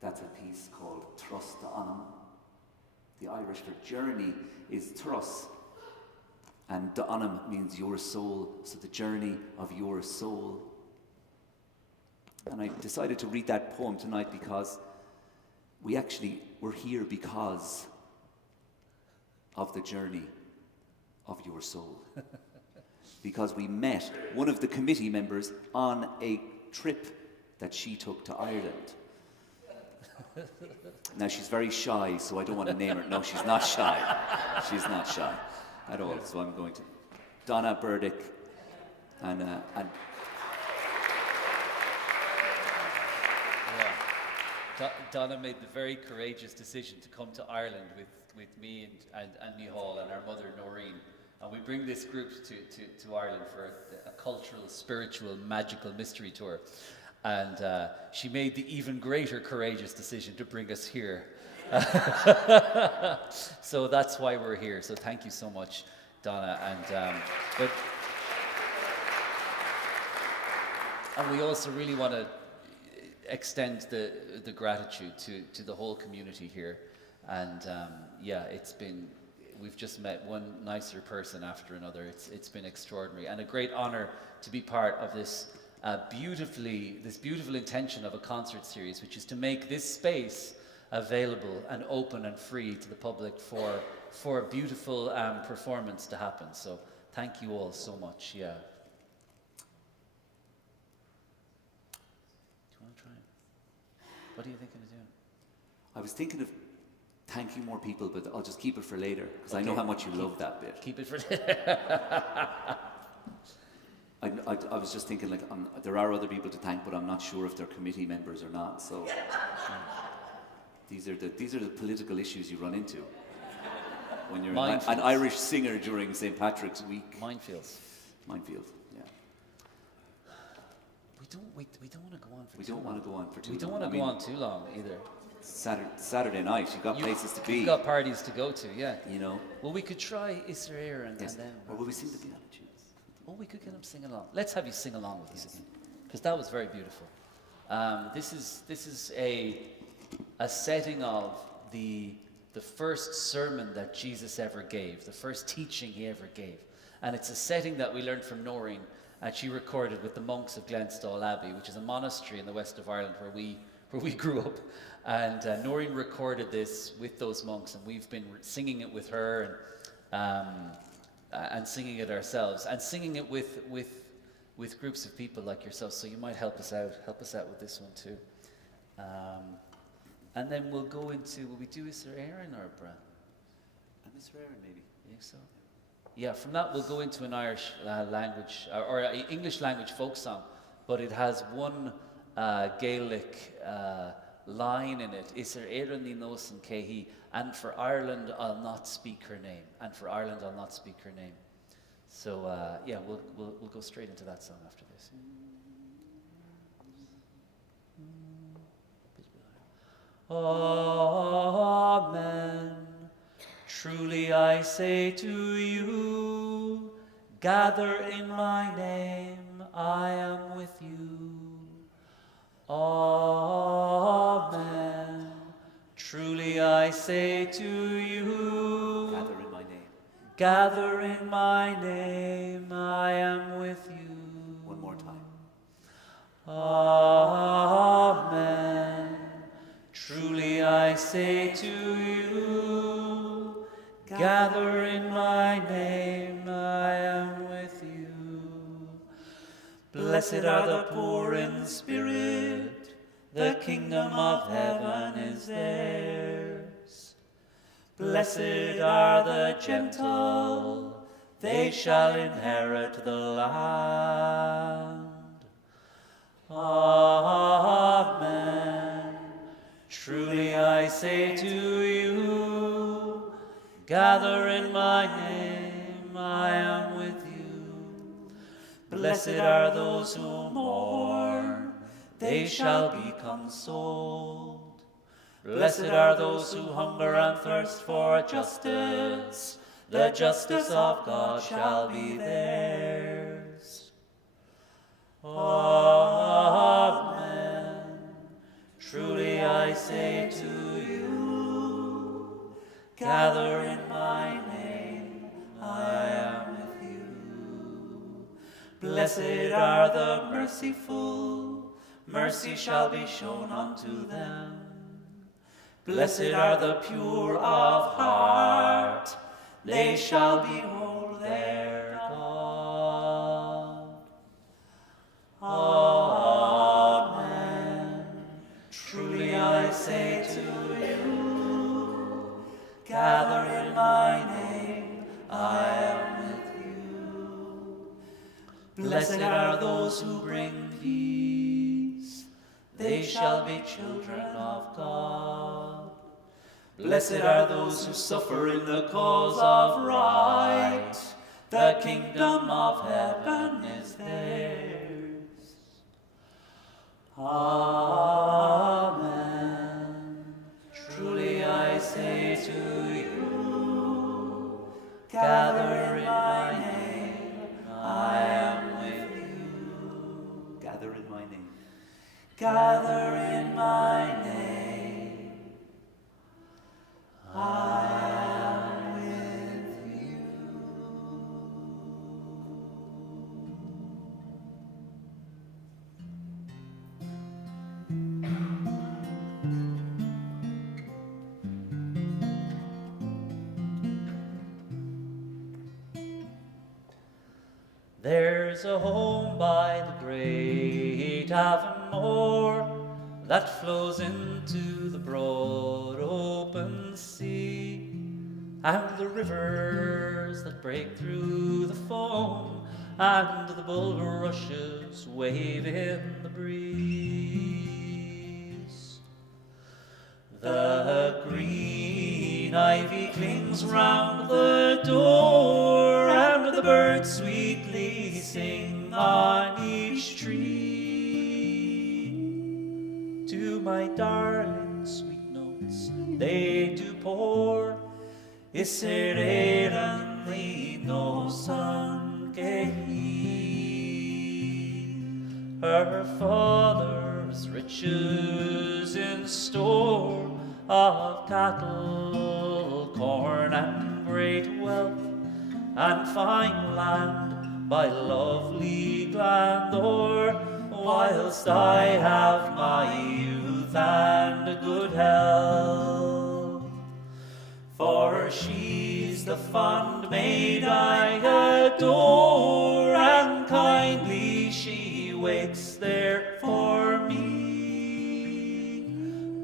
That's a piece called Trust the Anam. The Irish for journey is trust, and the Anam means your soul, so the journey of your soul. And I decided to read that poem tonight because we're here because of the journey of your soul. Because we met one of the committee members on a trip that she took to Ireland. Now, she's very shy, so I don't want to name her. No, she's not shy. She's not shy at all. So I'm going to Donna Burdick and Donna made the very courageous decision to come to Ireland with me and Mícheál and our mother Noreen. And we bring this group to Ireland for a cultural, spiritual, magical mystery tour. And she made the even greater courageous decision to bring us here. So that's why we're here. So thank you so much, Donna. And we also really want to extend the gratitude to the whole community here. And we've just met one nicer person after another. It's been extraordinary and a great honor to be part of this beautiful intention of a concert series, which is to make this space available and open and free to the public for a beautiful performance to happen. So thank you all so much. Yeah. Do you want to try it? What are you thinking of doing? I was thinking of thanking more people, but I'll just keep it for later, because I know how much you love that bit. Keep it for later. I was just thinking, there are other people to thank, but I'm not sure if they're committee members or not. So these are the political issues you run into when you're an Irish singer during St. Patrick's Week. Minefield, yeah. We don't want to go on for We too don't long. want to go on for too long. We don't want to go on too long either. Saturday night, you've got places to be. You've got parties to go to, yeah. You know. Well, we could try Isra Éireann and then. Or will we sing the piano tunes? Oh, we could get them sing along. Let's have you sing along with us again, because that was very beautiful. This is a setting of the first sermon that Jesus ever gave, the first teaching he ever gave, and it's a setting that we learned from Noreen, and she recorded with the monks of Glenstall Abbey, which is a monastery in the west of Ireland where we grew up, and Noreen recorded this with those monks, and we've been singing it with her and singing it ourselves, and singing it with groups of people like yourself. So you might help us out with this one too. And then we'll go into, will we do Isra Éireann or Bra? Isra Éireann, maybe. You think so? Yeah, from that we'll go into an Irish language, or an English language folk song, but it has one Gaelic line in it, Isra Éireann ní nos an céhí, and for Ireland I'll not speak her name, and for Ireland I'll not speak her name. So we'll go straight into that song after this. Amen. Truly I say to you, gather in my name, I am with you. Amen. Truly I say to you, Gather in my name. gather in my name, I am with you. One more time. Amen. Truly I say to you, gather in my name, I am with you. Blessed are the poor in spirit, the kingdom of heaven is theirs. Blessed are the gentle, they shall inherit the land. Amen. Truly I say to you, gather in my name, I am with you. Blessed are those who mourn, they shall be consoled. Blessed are those who hunger and thirst for justice, the justice of God shall be theirs. Amen. Truly I say to you, gather in my name, I am with you. Blessed are the merciful, mercy shall be shown unto them. Blessed are the pure of heart, they shall behold their God. Amen. Truly I say to you, gather in my name, I am with you. Blessed are those who bring peace, they shall be children of God. Blessed are those who suffer in the cause of right, the kingdom of heaven is theirs. Amen. Truly I say to you, gather in my name, I am with you. Gather in my name. Gather in my name, I am with you. There's a home by the great Avonmore that flows into the broad open sea, and the rivers that break through the foam, and the bulrushes wave in the breeze. The green ivy clings round the door, and the birds sweetly sing on each tree. To my darling sweet notes they do pour, is it Éireann no son her father's riches in store of cattle, corn, and great wealth, and fine land by lovely Glandor, whilst I have my youth and good health. For she's the fond maid I adore, and kindly she waits there for me,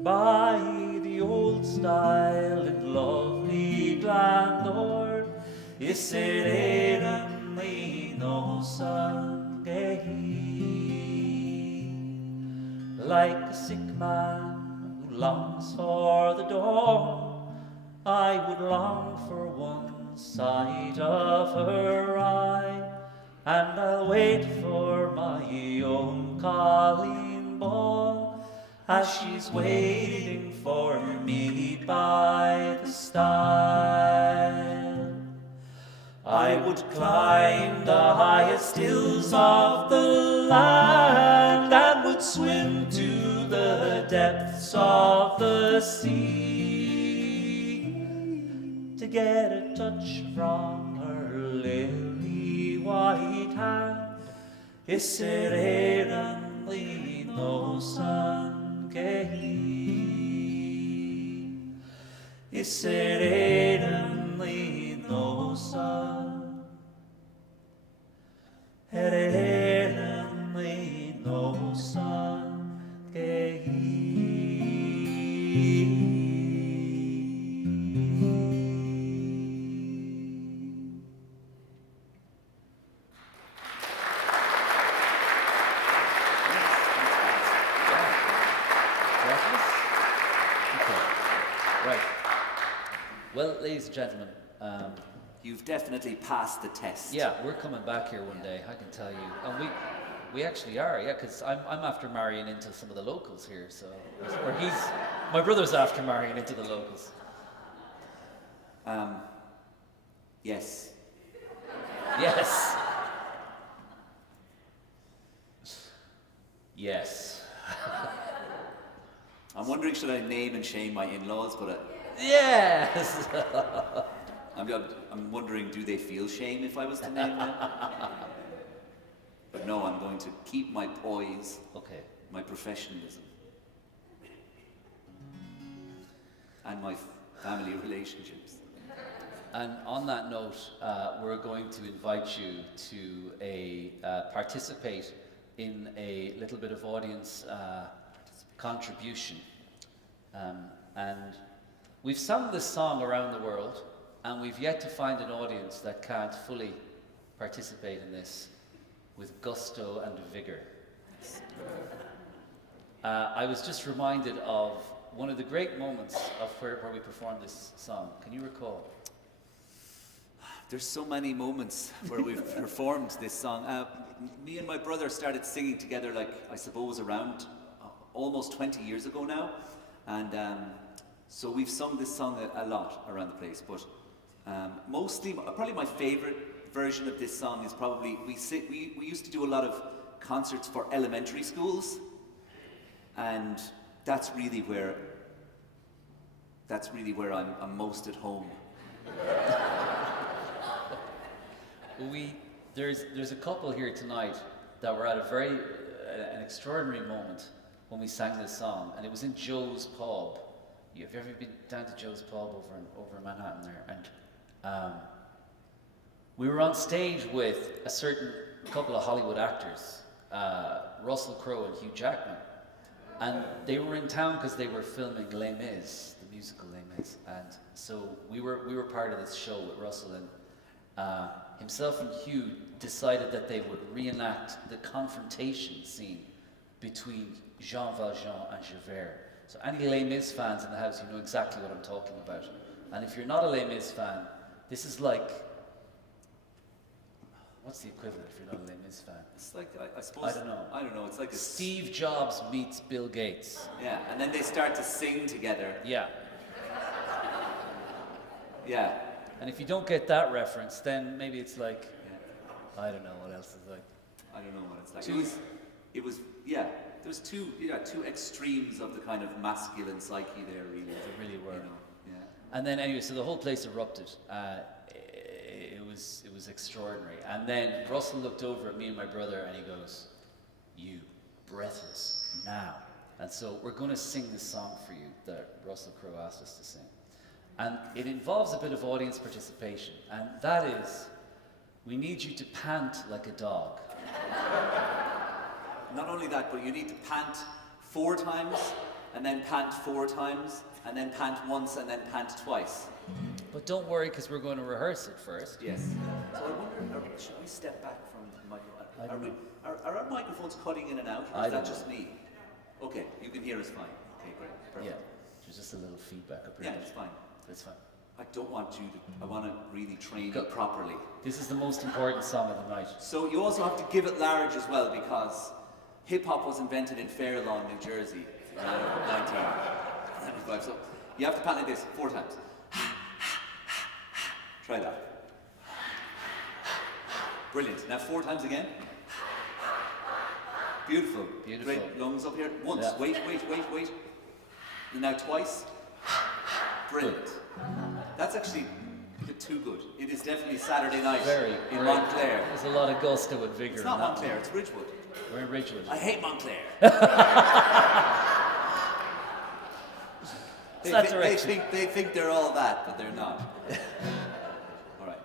by the old stile in lovely Glandor, is it Éireann no son like a sick man who longs for the dawn, I would long for one sight of her eye, and I'll wait for my own Colleen Ball, as she's waiting for me by the stile. I would climb the highest hills of the land, and would swim to the depths of the sea, to get a touch from her lily white hand. Is it Éireann no son Is it Éireann no son? Éireann no son Well, ladies and gentlemen, You've definitely passed the test. yeah, we're coming back here one day, I can tell you. And we actually are, yeah, because I'm after marrying into some of the locals here, so, or my brother's after marrying into the locals. Yes. Yes. Yes. I'm wondering, should I name and shame my in-laws? But Yes. I'm wondering, do they feel shame if I was to name them? But no, I'm going to keep my poise, Okay. my professionalism, and my family relationships. And on that note, we're going to invite you to participate in a little bit of audience contribution. And we've sung this song around the world, and we've yet to find an audience that can't fully participate in this with gusto and vigor. I was just reminded of one of the great moments of where we performed this song. Can you recall? There's so many moments where we've performed this song. Me and my brother started singing together, like, I suppose, around almost 20 years ago now. And so we've sung this song a lot around the place. But mostly, probably my favorite version of this song is probably, we used to do a lot of concerts for elementary schools. And that's really where I'm most at home. There's a couple here tonight that were at an extraordinary moment when we sang this song, and it was in Joe's Pub. Have you ever been down to Joe's Pub over in Manhattan there? And we were on stage with a certain couple of Hollywood actors, Russell Crowe and Hugh Jackman, and they were in town because they were filming Les Mis, the musical Les Mis, and so we were part of this show with Russell, and himself and Hugh decided that they would reenact the confrontation scene between Jean Valjean and Javert. So any Les Mis fans in the house, you know exactly what I'm talking about. And if you're not a Les Mis fan, this is like, what's the equivalent if you're not a Les Mis fan? It's like, I suppose, I don't know. It's like Steve Jobs meets Bill Gates. Yeah, and then they start to sing together. Yeah. Yeah. And if you don't get that reference, then maybe it's like, I don't know what else is like. I don't know what it's like. There's two extremes of the kind of masculine psyche there, really. They really were. You know, yeah. And then anyway, so the whole place erupted. It was extraordinary. And then Russell looked over at me and my brother and he goes, "You, breathless, now." And so we're going to sing this song for you that Russell Crowe asked us to sing. And it involves a bit of audience participation. And that is, we need you to pant like a dog. Not only that, but you need to pant 4 times, and then pant 4 times, and then pant once, and then pant twice. But don't worry, because we're going to rehearse it first. Yes. So I wonder, should we step back from the microphone? Are our microphones cutting in and out, or is that just me? Okay, you can hear us fine. Okay, great. Perfect. Yeah, there's just a little feedback up here. Yeah, it's fine. It's fine. I don't want you to, I want to really train you properly. This is the most important song of the night. So you also have to give it large as well, because hip-hop was invented in Fair Lawn, New Jersey, around 1995. So you have to pant like this 4 times. Try that. Brilliant. Now 4 times again. Beautiful. Beautiful. Great lungs up here. Once. Yeah. Wait. And now twice. Brilliant. That's actually a bit too good. It is definitely Saturday night in Montclair. There's a lot of gusto and vigor. It's not Montclair, it's Ridgewood. We're in Ridgewood. I hate Montclair. They think they're all that, but they're not. All right.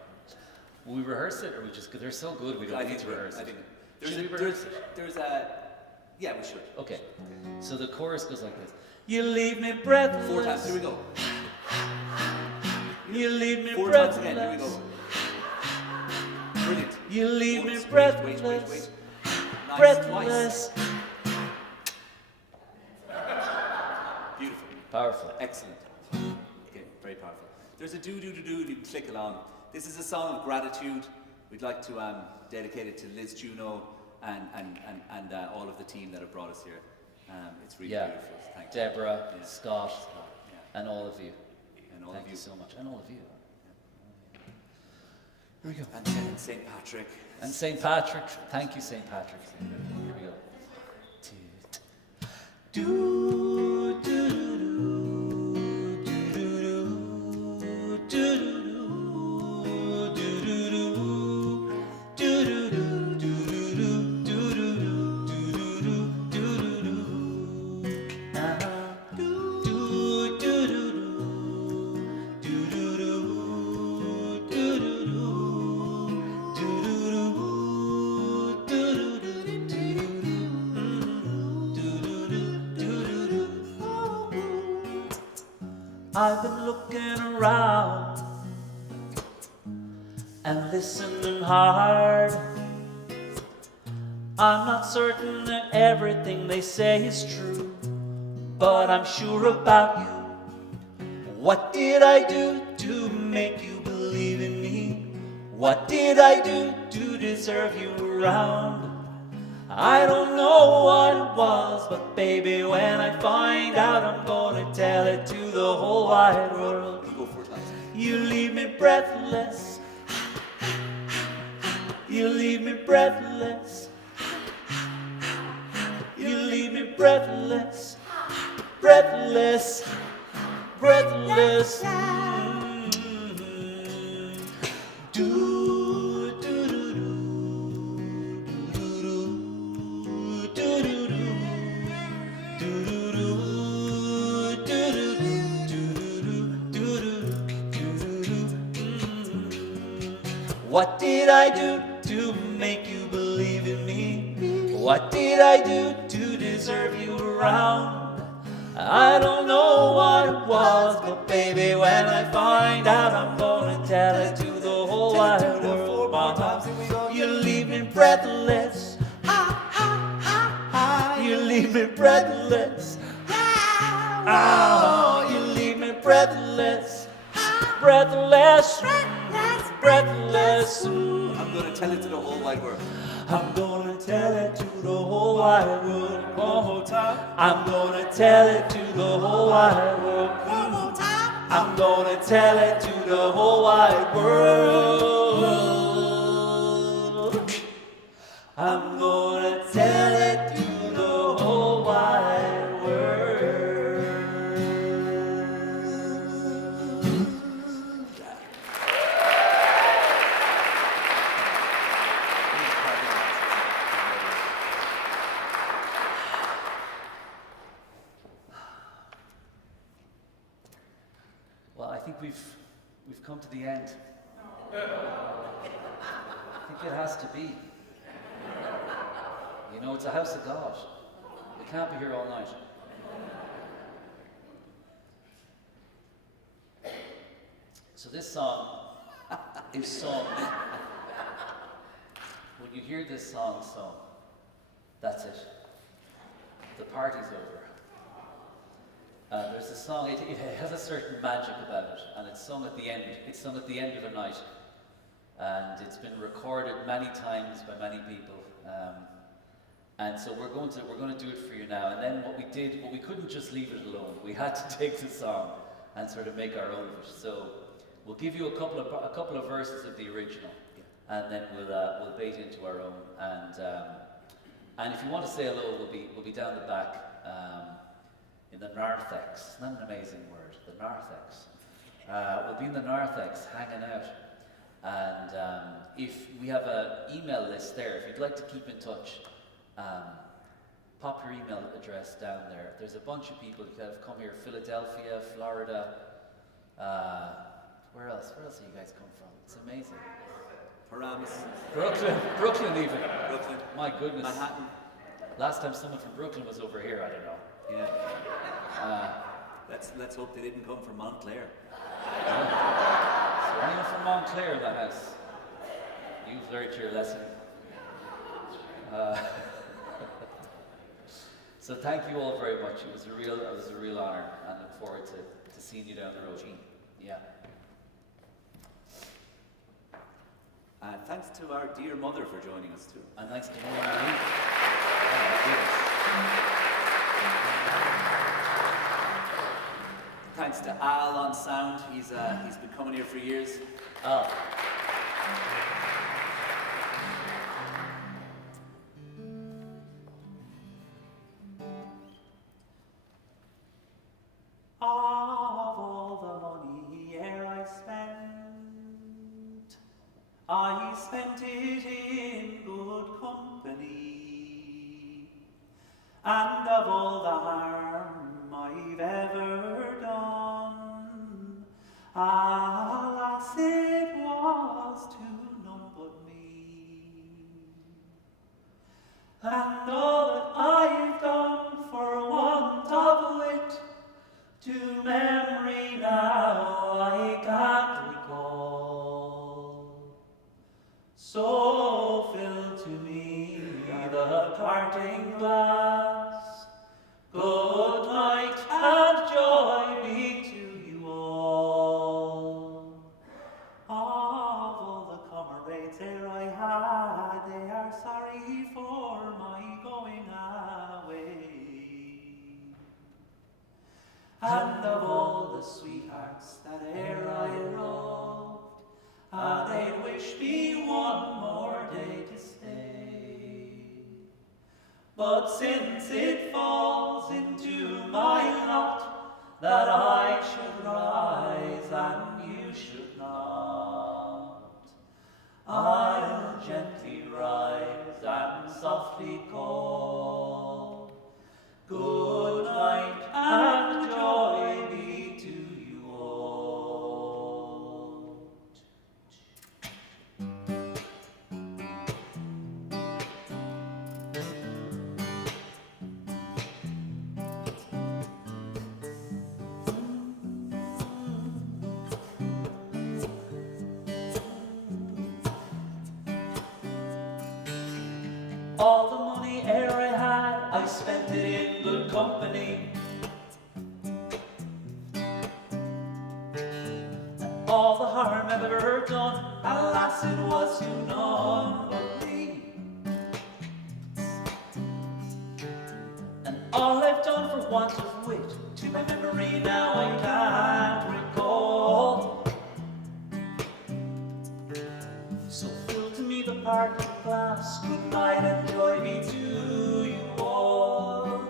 Will we rehearse it, or we just? They're so good, we don't need to rehearse it. Should we rehearse it? Yeah, we should. Okay. So the chorus goes like this. You leave me breathless. 4 times. Here we go. You leave me 4 breathless. times again. Here we go. Brilliant. You leave Once. me breathless. Wait. Nice. Breathless. Twice. Beautiful. Powerful. Excellent. Okay, very powerful. There's a do-do-do-do, you can click along. This is a song of gratitude. We'd like to dedicate it to Liz Juno and all of the team that have brought us here. It's really beautiful. Thank you. Deborah, Yeah. Scott, Yeah. and all of you. And all Thank of you you. so much. And all of you. Here we go. And St. Patrick. And St. Patrick. Thank you, St. Patrick. Here we go. Do, do, do, do, do, do, do, I've been looking around and listening hard. I'm not certain that everything they say is true, but I'm sure about you. What did I do to make you believe in me? What did I do to deserve you around? I don't know what it was, but baby, when I find out, I'm gonna tell it to the whole wide world. Go for it, lads. You leave me breathless. You leave me breathless. You leave me breathless. Breathless. Breathless. Do do do do do do do. What did I do to make you believe in me? What did I do to deserve you around? I don't know what it was, but baby, when I find out, I'm gonna tell it to the whole wide world. You leave me breathless. You leave me breathless. Oh, you leave me breathless. Breathless. Breathless. I'm gonna tell it to the whole wide world. I'm gonna tell it to the whole wide world. One more time. I'm gonna tell it to the whole wide world. One more time. I'm gonna tell it to the whole wide world. I'm gonna tell it to the whole wide world. Well, I think we've come to the end. I think it has to be. You know, it's a house of God. We can't be here all night. So this song is sung. When you hear this song sung, that's it. The party's over. There's a song, it has a certain magic about it, and it's sung at the end. It's sung at the end of a night, and it's been recorded many times by many people. And so we're going to do it for you now. And then what we couldn't just leave it alone. We had to take the song and sort of make our own of it. So we'll give you a couple of verses of the original, and then we'll bait into our own. And if you want to say hello, we'll be down the back. In the narthex. Isn't that an amazing word? The narthex. We'll be in the narthex hanging out. And if we have an email list there, if you'd like to keep in touch, pop your email address down there. There's a bunch of people that have come here, Philadelphia, Florida. Where else? Where else have you guys come from? It's amazing. Paramus. Brooklyn even. Brooklyn. My goodness. Manhattan. Last time someone from Brooklyn was over here, I don't know. Yeah. Let's hope they didn't come from Montclair. Is there anyone from Montclair in the house? You've learned your lesson. So thank you all very much. It was a real honor, and look forward to seeing you down the road. Yeah. Thanks to our dear mother for joining us too. And thanks to Maureen. Oh my goodness. Thanks to Al on sound. He's been coming here for years. Oh. Of all the money I spent it in good company, and of all the harm I've ever done, alas, it was to none. parting glass. Good night and joy be to you all. Of all the comrades ere I had, they are sorry for my going away. And of all the sweethearts that ere I loved, they'd wish me one more day to stay. But since it falls into my lot that I should rise and you should not, I'll gently rise and softly call, good night and joy be to you all. All the money ere I had, I spent it in good company. All the harm I've ever done, alas, it was to none but me. And all I've done for want of wit, to my memory now I can't recall. So fill to me the parting glass, good night and joy be to you all.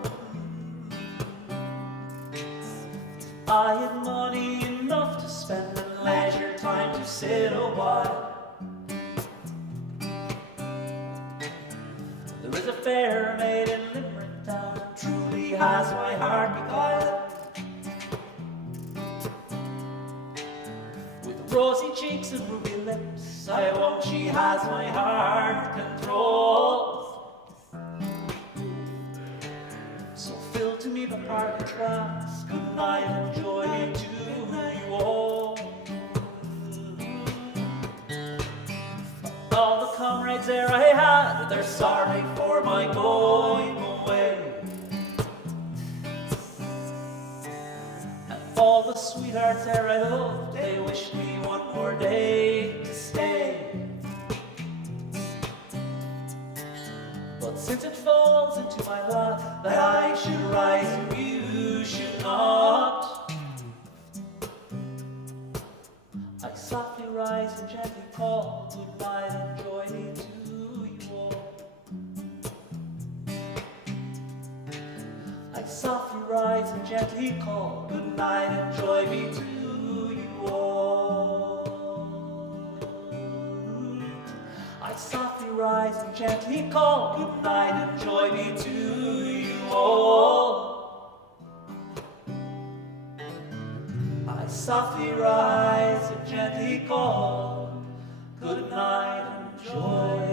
I had money enough to spend and leisure time to sit a while. There is a fair maid in Limerick town, truly has my heart beguiled. With rosy cheeks and ruby lips, I won't she has my heart controlled. So fill to me the parting glass, good night and joy to you all. All the comrades there I had, they're sorry for my going away. And all the sweethearts there I loved, they wish me one more day to stay. But since it falls into my lot that I should rise and you should not, I softly rise and gently call, good night and joy be to you all. I softly rise and gently call, good night and joy be to you all. I softly rise and gently call, good night and joy be to you all. I softly rise and gently call, good night and joy